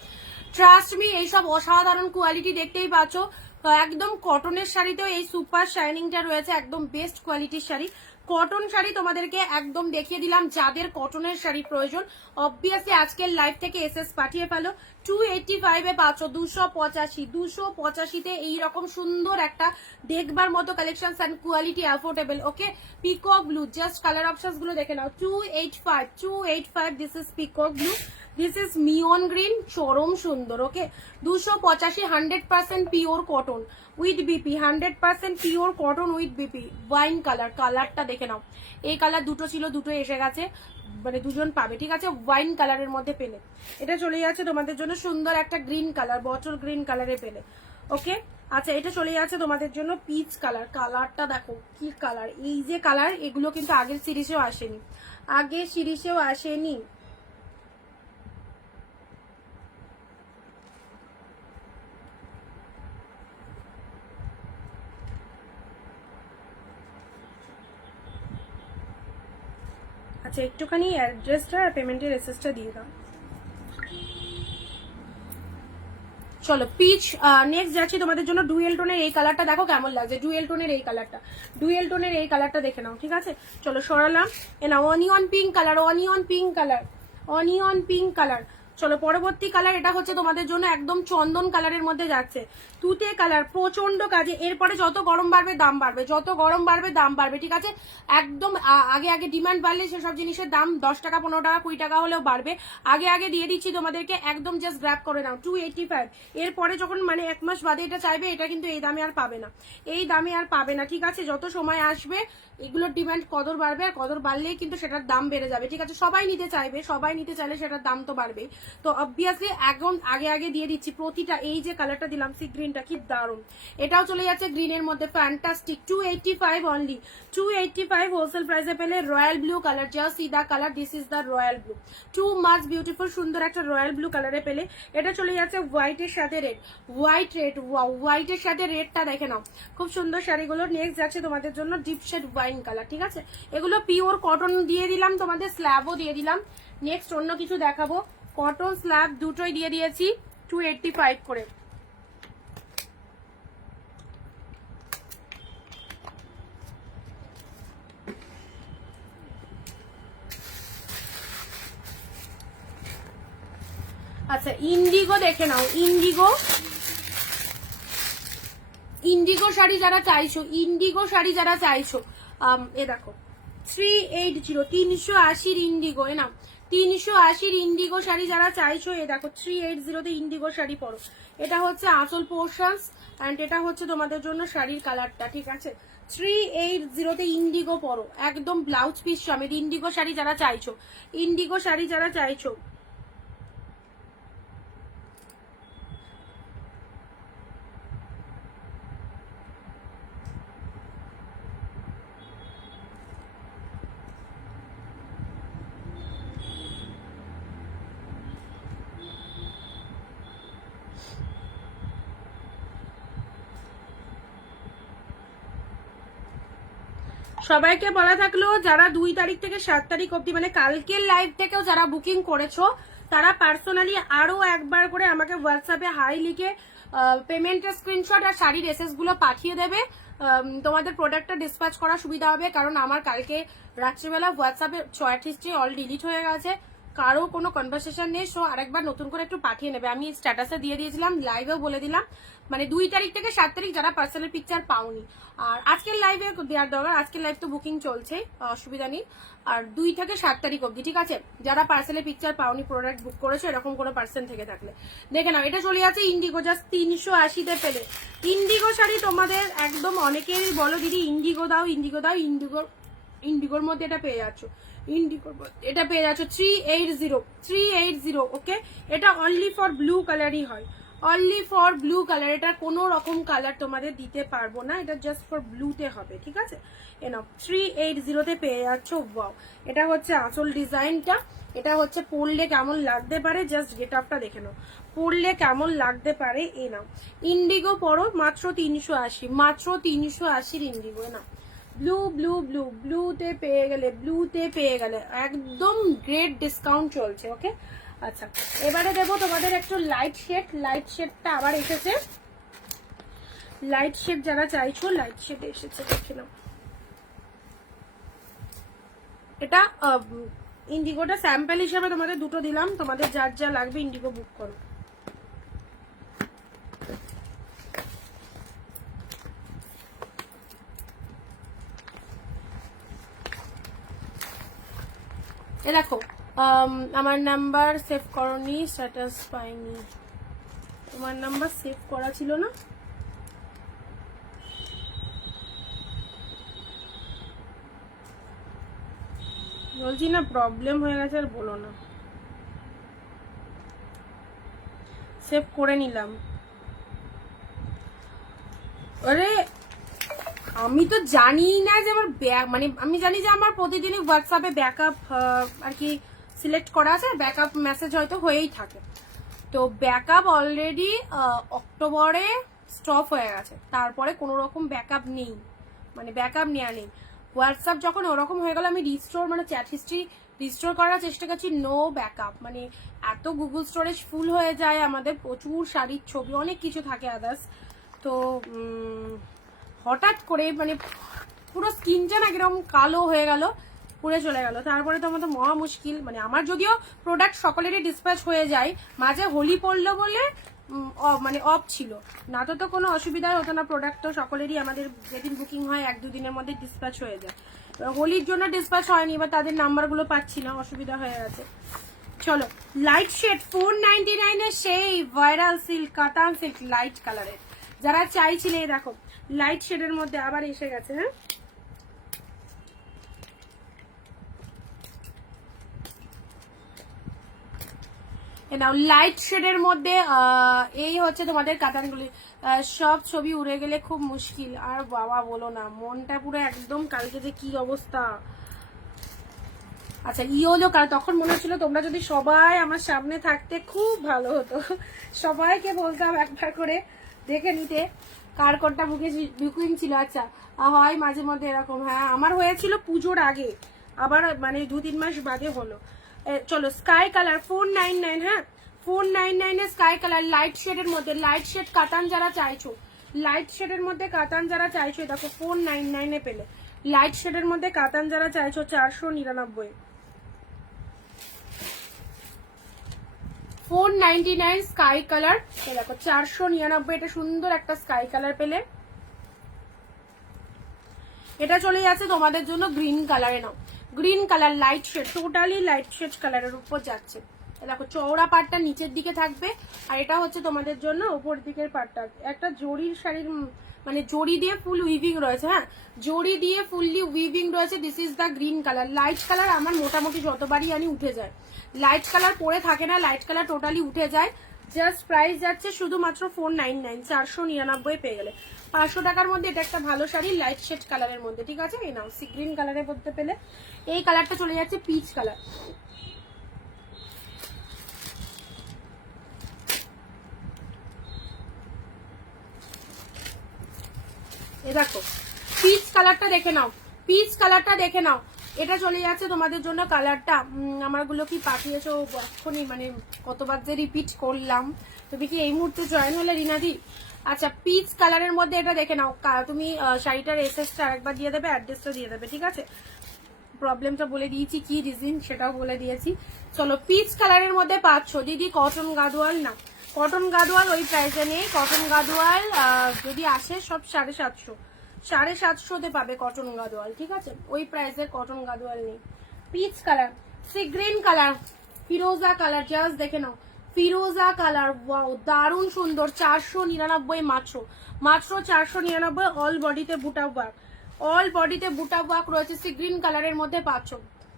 ট্রাস্ট মি, এইসব অসাধারণ কোয়ালিটি দেখতেই পাচ্ছ। তো একদম কটনের শাড়িতেও এই সুপার শাইনিংটা রয়েছে, একদম বেস্ট কোয়ালিটির শাড়ি। কটন শাড়ি তোমাদেরকে একদম দেখিয়ে দিলাম, যাদের কটনের শাড়ি প্রয়োজন অবভিয়াসলি আজকের লাইভ থেকে এসএস পাঠিয়ে ফেলো। 285 এ পাচ্ছ 285, 285-তে এইরকম সুন্দর একটা দেখবার মতো collection and quality affordable. Okay, peacock blue, just colour options গুলো দেখে নাও। 285, this is peacock blue, this is neon green, চরম সুন্দর। ওকে, 285, 100% pure cotton with BP, 100% pure cotton with BP. Wine colour, কালারটা দেখে নাও। এই কালার দুটো ছিল, দুটো এসে গেছে, মানে দুজন পাবে, ঠিক আছে? ওয়াইন কালারের মধ্যে পেলে। এটা চলে যাচ্ছে তোমাদের জন্য সুন্দর একটা গ্রিন কালার, বটল গ্রিন কালারে পেলে। ওকে, আচ্ছা, এটা চলে যাচ্ছে তোমাদের জন্য পিচ কালার। কালারটা দেখো কি কালার, এই যে কালার, এগুলো কিন্তু আগের সিরিজেও আসেনি, আগের সিরিজেও আসেনি। আচ্ছা, একটুখানি অ্যাড্রেসটা আর পেমেন্টের এসএসটা দিয়ে দাও। চলো, পিচ নেক্সট যাচ্ছি তোমাদের জন্য ডুয়েল টোনের এই কালারটা দেখো কেমন লাগছে। ডুয়েল টোনের এই কালারটা, ডুয়েল টোনের এই কালারটা দেখে নাও, ঠিক আছে? চলো সরালাম। এ নাও onion pink colour, onion pink colour, onion pink colour. চলো পরবর্তী কালার, এটা হচ্ছে তোমাদের জন্য একদম চন্দন কালারের মধ্যে যাচ্ছে, তুতে কালার, প্রচন্ড কাজে। এরপরে যত গরম বাড়বে দাম বাড়বে, যত গরম বাড়বে দাম বাড়বে, ঠিক আছে? একদম আগে আগে ডিমান্ড বাড়লে সেসব জিনিসের দাম 10 টাকা 15 টাকা 20 টাকা হলেও বাড়বে। আগে আগে দিয়ে দিচ্ছি তোমাদেরকে, একদম জাস্ট গ্র্যাব করে নাও। 285। এরপরে যখন মানে 1 মাস বাদে এটা চাইবে, এটা কিন্তু এই দামে আর পাবে না, এই দামে আর পাবে না, ঠিক আছে? যত সময় আসবে এগুলোর ডিমান্ড কদর বাড়বে, আর কদর বাড়লেই কিন্তু সেটার দাম বেড়ে যাবে, ঠিক আছে? সবাই নিতে চাইবে, সবাই নিতে চাইলে সেটার দাম তো বাড়বে। তো অবভিয়াসলি এখন আগে আগে দিয়ে দিচ্ছি প্রতিটা। এই যে কালারটা দিলাম সি গ্রিনটা, কি দারুণ, এটাও চলে যাচ্ছে গ্রিনের মধ্যে, ফ্যান্টাস্টিক। 285 অনলি, 285 হোলসেল প্রাইসে পেলে। Royal blue colour, just see the colour, this is the royal blue, too much beautiful, সুন্দর একটা রয়্যাল ব্লু কালারে পেলে। এটা চলে যাচ্ছে হোয়াইটের সাথে রেড, হোয়াইট রেড, হোয়াইটের সাথে রেডটা দেখে নাও, খুব সুন্দর শাড়িগুলো। নেক্সট যাচ্ছে তোমাদের জন্য ডিপ শেড ওয়াইন কালার, ঠিক আছে? এগুলো পিওর কটন দিয়ে দিলাম, তোমাদের স্ল্যাবও দিয়ে দিলাম। নেক্সট অন্য কিছু দেখাবো, কটন স্ল্যাব দুটোই দিয়ে দিয়েছি 285 করে। আচ্ছা, ইন্ডিগো দেখে নাও, ইন্ডিগো, ইন্ডিগো শাড়ি যারা চাইছো, ইন্ডিগো শাড়ি যারা চাইছো, এ দেখো 380, 380 ইন্ডিগো, এ না 380 ইন্ডিগো শাড়ি যারা চাইছো, এ দেখো 380-তে ইন্ডিগো শাড়ি পরো। এটা হচ্ছে আঁচল পোর্শনস এন্ড এটা হচ্ছে তোমাদের জন্য শাড়ির কালারটা, ঠিক আছে? 380-তে ইন্ডিগো পরো, একদম ব্লাউজ পিস সমেত। ইন্ডিগো শাড়ি যারা চাইছো, ইন্ডিগো শাড়ি যারা চাইছো, সবাইকে বলা থাকলো যারা 2 তারিখ থেকে 7 তারিখ অব্দি, মানে কালকের লাইভ থেকেও যারা বুকিং করেছো, তারা পার্সোনালি আরো একবার করে আমাকে হোয়াটসঅ্যাপে হাই লিখে পেমেন্টের স্ক্রিনশট আর শাড়ির এসএস গুলো পাঠিয়ে দেবে। তোমাদের প্রোডাক্টটা ডিসপ্যাচ করা সুবিধা হবে, কারণ আমার কালকে রাত্রিবেলা হোয়াটসঅ্যাপে চ্যাট হিস্ট্রি অল ডিলিট হয়ে গেছে, কারো কোনো কনভারসেশন নেই। সো আরেকবার নতুন করে একটু পাঠিয়ে নেবে। আমি স্ট্যাটাসে দিয়ে দিয়েছিলাম, লাইভেও বলে দিলাম, মানে 2 তারিখ থেকে 7 তারিখ যারা পার্সোনাল পিকচার পাওনি। আর আজকের লাইভে দেওয়ার দরকার, আজকের লাইভ তো বুকিং চলছে, অসুবিধা নেই। আর 2 থেকে 7 তারিখ অবধি, ঠিক আছে? যারা পার্সেলের পিকচার পাওনি, প্রোডাক্ট বুক করেছো এরকম কোনো পার্সন থেকে থাকলে দেখে নাও। এটা চলে যাচ্ছে ইন্ডিগো, জাস্ট 380-তে পেলে। ইন্ডিগো শাড়ি তোমাদের একদম অনেকেই বলো দিদি ইন্ডিগো দাও, ইন্ডিগো দাও। ইন্ডিগোর মধ্যে এটা পেয়ে যাচ্ছ, এটা পেয়ে যাচ্ছ 380। ওকে, এটা অনলি ফর ব্লু কালারই হয়, অনলি ফর ব্লু কালার। এটা কোনো রকম কালার তোমাদের দিতে পারবো না, এটা জাস্ট ফর ব্লুতে হবে, ঠিক আছে? এনাও 380-তে পেয়ে যাচ্ছ। ওয়াও, এটা হচ্ছে আঁচল ডিজাইনটা। এটা হচ্ছে পরলে কেমন লাগতে পারে, জাস্ট গেট আপটা দেখে নাও, পরলে কেমন লাগতে পারে। এ নাও ইন্ডিগো পরো, মাত্র 380, মাত্র 380 ইন্ডিগো। না ব্লু ব্লু ব্লু ব্লুতে পেয়ে গেলে, ব্লুতে পেয়ে গেলে একদম গ্রেট ডিসকাউন্ট চলছে। ওকে, আচ্ছা এবারে দেবো তোমাদের একটু লাইট শেড। লাইট শেডটা আবার এসেছে, লাইট শেড যারা চাইছো লাইট শেড এসেছে, দেখে নাও। এটা ইন্ডিগোটা স্যাম্পল হিসাবে তোমাদের দুটো দিলাম, তোমাদের যার যা লাগবে ইন্ডিগো বুক করো। এ দেখো, আমার নাম্বার সেভ করনি, স্ট্যাটাস পাইনি। তোমার নাম্বার সেভ করা ছিল না? বলছি না প্রবলেম হয়ে গেছে, আর বলো না। সেভ করে নিলাম। আরে আমি তো জানি না যে আমার মানে আমি জানি যে আমার প্রতিদিনই হোয়াটসঅ্যাপে ব্যাকআপ আর কি সিলেক্ট করা আছে, ব্যাকআপ মেসেজ হয়তো হয়েই থাকে। তো ব্যাকআপ অলরেডি অক্টোবরে স্টপ হয়ে গেছে, তারপরে কোনো রকম ব্যাকআপ নেই, মানে ব্যাকআপ নেওয়া নেই। হোয়াটসঅ্যাপ যখন ওরকম হয়ে গেল, আমি রিস্টোর মানে চ্যাট হিস্ট্রি রিস্টোর করার চেষ্টা করছি, নো ব্যাকআপ। মানে এত গুগল স্টোরেজ ফুল হয়ে যায় আমাদের, প্রচুর শাড়ির ছবি অনেক কিছু থাকে আদার্স। তো হঠাৎ করে মানে পুরো স্কিনটা না কিরকম কালো হয়ে গেল, পুড়ে চলে গেল, তারপরে তো আমাদের মহা মুশকিল। মানে আমার যদিও প্রোডাক্ট সকলেরই ডিসপ্যাচ হয়ে যায়, মাঝে হোলি পড়লো বলে মানে অফ ছিল, না তো তো কোনো অসুবিধাই হতো না। প্রোডাক্ট তো সকলেরই আমাদের যেদিন বুকিং হয় 1-2 দিনের মধ্যে ডিসপ্যাচ হয়ে যায়। হোলির জন্য ডিসপ্যাচ হয়নি, বা তাদের নাম্বারগুলো পাচ্ছি না, অসুবিধা হয়ে গেছে। চলো লাইট শেড 499 এর সেই ভাইরাল সিল্ক, কাতান সিল্ক লাইট কালারের যারা চাইছিলে, দেখো লাইট শেডের মধ্যে আবার এসে গেছে। হ্যাঁ, নাও লাইট শেডের মধ্যে এই হচ্ছে তোমাদের কাতানগুলি। সব ছবি উড়ে গেলে খুব মুশকিল, আর বাবা বলো না, মনটা পুরো একদম কালকে যে কি অবস্থা। আচ্ছা হলো কারণ তখন মনে হচ্ছিল তোমরা যদি সবাই আমার সামনে থাকতে খুব ভালো হতো, সবাইকে বলতাম একবার করে দেখে নিতে কার কোনটা বুকিং ছিল। আচ্ছা হয় মাঝে মধ্যে এরকম, হ্যাঁ আমার হয়েছিল পুজোর আগে, আবার মানে 2-3 মাস বাদে হলো। চলো স্কাই কালার 499, হ্যাঁ 499 এর স্কাই কালার লাইট শেডের মধ্যে, লাইট শেড কাতান যারা চাইছো, লাইট শেডের মধ্যে কাতান যারা চাইছো, দেখো 499 এ পেলে। লাইট শেডের মধ্যে কাতান যারা চাইছো 499, 499 স্কাই কালার। দেখো 499, এটা সুন্দর একটা স্কাই কালার পেলে। এটা চলে যাচ্ছে তোমাদের জন্য গ্রিন কালারে। নাও green colour light shade, totally light shade কালারের উপর যাচ্ছে। দেখো চওড়া পাটটা নিচের দিকে থাকবে, আর এটা হচ্ছে তোমাদের জন্য উপর দিকের পাটটা। একটা জরির শাড়ির মানে জরি দিয়ে ফুল উইভিং রয়েছে, হ্যাঁ জরি দিয়ে ফুললি উইভিং রয়েছে। This is the green colour. Light colour আমার মোটামুটি যতবারই আনি উঠে যায়, লাইট কালার পরে থাকে না, লাইট কালার টোটালি উঠে যায়। জাস্ট প্রাইস যাচ্ছে শুধুমাত্র 499, 499 পেয়ে গেলে। 500 টাকার মধ্যে এটা একটা ভালো শাড়ি লাইট শেড কালারের মধ্যে, ঠিক আছে? এই নাও সি গ্রিন কালারের মধ্যে পেলে। এই কালারটা চলে যাচ্ছে পিচ কালার। এ দেখো পিচ কালারটা দেখে নাও, পিচ কালারটা দেখে নাও। এটা চলে যাচ্ছে তোমাদের জন্য কালারটা। আমারগুলো কি পাঠিয়েছো এখনই, মানে কতবার যে রিপিট করলাম। তুমি কি এই মুহূর্তে জয়েন হলে রিনাদি? আচ্ছা পিচ কালারের মধ্যে এটা দেখে নাও, তুমি শাড়িটার এসএসটা আরেকবার দিয়ে দেবে, অ্যাড্রেসটা দিয়ে দেবে, ঠিক আছে? প্রবলেমটা বলে দিয়েছি, কি রিজন সেটাও বলে দিয়েছি। চলো পিচ কালারের মধ্যে পাচ্ছ দিদি কটন গাদোয়াল, না কটন গাদোয়াল ওই প্রাইসে নেই। কটন গাদোয়াল যদি আসে সব 750, 750তে পাবে কটন গাদোয়াল, ঠিক আছে? ওই প্রাইসের কটন গাদোয়াল নেই। Peach colour, sea green colour, ফিরোজা কালার, জাস্ট দেখে নাও ফিরোজা কালার, ওয়াও দারুণ সুন্দর। 499 মাত্র, মাত্র 499। অল বডিতে বুটা ওয়ার্ক, অল বডিতে বুটা ওয়ার্ক রয়েছে। সি গ্রিন কালারের মধ্যে পাচ্ছ,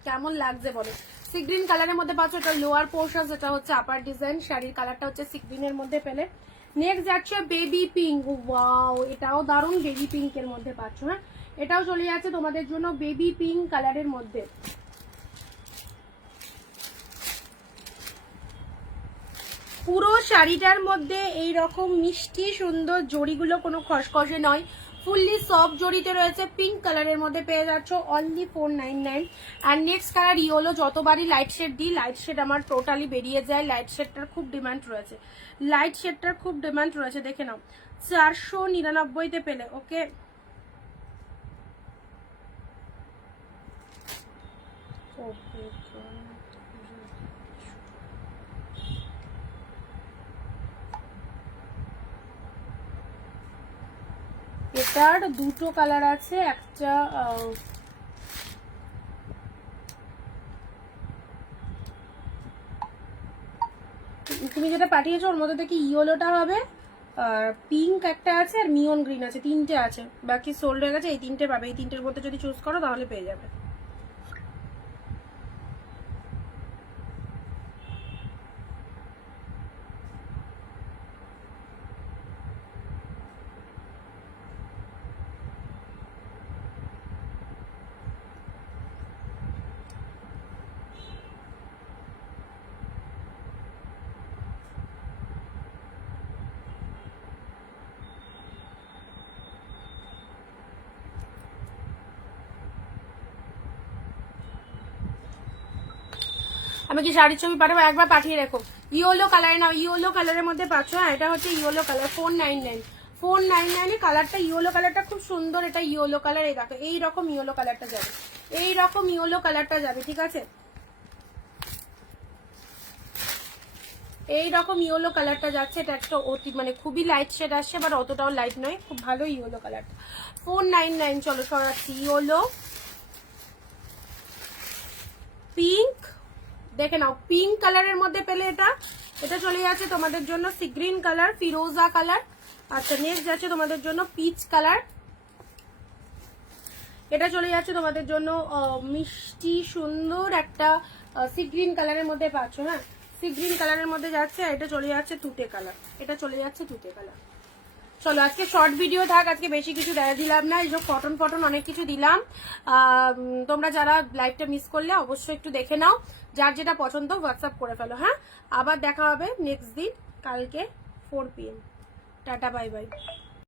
কেমন লাগছে বলো? সি গ্রিন কালারের মধ্যে পাচ্ছ, এটা লোয়ার পোর্শন, যেটা হচ্ছে আপার ডিজাইন। শাড়ির কালারটা হচ্ছে সি গ্রিনের মধ্যে পেলে। নেক্সট যাচ্ছে বেবি পিঙ্ক, ওয়াও এটাও দারুণ, বেবি পিঙ্কের মধ্যে পাচ্ছ। হ্যাঁ এটাও চলে যাচ্ছে তোমাদের জন্য বেবি পিঙ্ক কালারের মধ্যে। পুরো শাড়িটার মধ্যে এই রকম মিষ্টি সুন্দর জড়িগুলো কোনো খসখসে নয়, ফুললি সফট জড়িতে রয়েছে। পিঙ্ক কালারের মধ্যে পেয়ে যাচ্ছ অনলি 499। আর নেক্সট কালার ইয়েলো, যতবারই লাইট শেড দিই লাইট শেড আমার টোটালি বেরিয়ে যায়। লাইট শেডটার খুব ডিমান্ড রয়েছে, লাইট শেডটার খুব ডিমান্ড রয়েছে, দেখে নাও 499তে পেলে। ওকে এটার দুটো কালার আছে, একটা তুমি যেটা পাঠিয়েছো ওর মধ্যে থেকে ইয়েলোটা হবে, আর পিঙ্ক একটা আছে, আর মিয়ন গ্রিন আছে, তিনটে আছে, বাকি সোল্ড হয়ে গেছে। এই তিনটে পাবে, এই তিনটের মধ্যে যদি চুজ করো তাহলে পেয়ে যাবে। আমি কি শাড়ির ছবি পাঠাবো? একবার পাঠিয়ে রেখো। ইয়েলো কালারে নাও, ইয়েলো কালারের মধ্যে পাচ্ছ। হ্যাঁ এটা হচ্ছে ইয়েলো কালার, 499, 499 কালারটা ইয়েলো কালারটা খুব সুন্দর। এটা ইয়েলো কালার, এই দেখো এইরকম ইয়েলো কালারটা যাবে, এইরকম ইয়েলো কালারটা যাবে, ঠিক আছে? এইরকম ইয়েলো কালারটা যাচ্ছে। এটা একটা অতি মানে খুবই লাইট শেড আসছে, বাট অতটাও লাইট নয়, খুব ভালো ইয়েলো কালারটা। 499। চলো সরাচ্ছি। ইয়েলো, পিঙ্ক, দেখে নাও পিঙ্ক কালারের মধ্যে পেলে এটা। এটা চলে যাচ্ছে তোমাদের জন্য সি গ্রিন কালার, ফিরোজা কালার। আচ্ছা নেক্সট যাচ্ছে তোমাদের জন্য পিচ কালার। এটা চলে যাচ্ছে তোমাদের জন্য মিষ্টি সুন্দর একটা সি গ্রিন কালারের মধ্যে পাচ্ছ। হ্যাঁ সি গ্রিন কালারের মধ্যে যাচ্ছে। এটা চলে যাচ্ছে তুতে কালার, এটা চলে যাচ্ছে তুতে কালার। চলো আজকে শর্ট ভিডিও থাক, আজকে বেশি কিছু দিলাম না, এইসব কটন ফটন অনেক কিছু দিলাম। তোমরা যারা লাইভটা মিস করলে অবশ্যই একটু দেখে নাও, যার যেটা পছন্দ হোয়াটসঅ্যাপ করে ফেলো। হ্যাঁ আবার দেখা হবে নেক্সট দিন, কালকে 4 PM। Tata bye bye.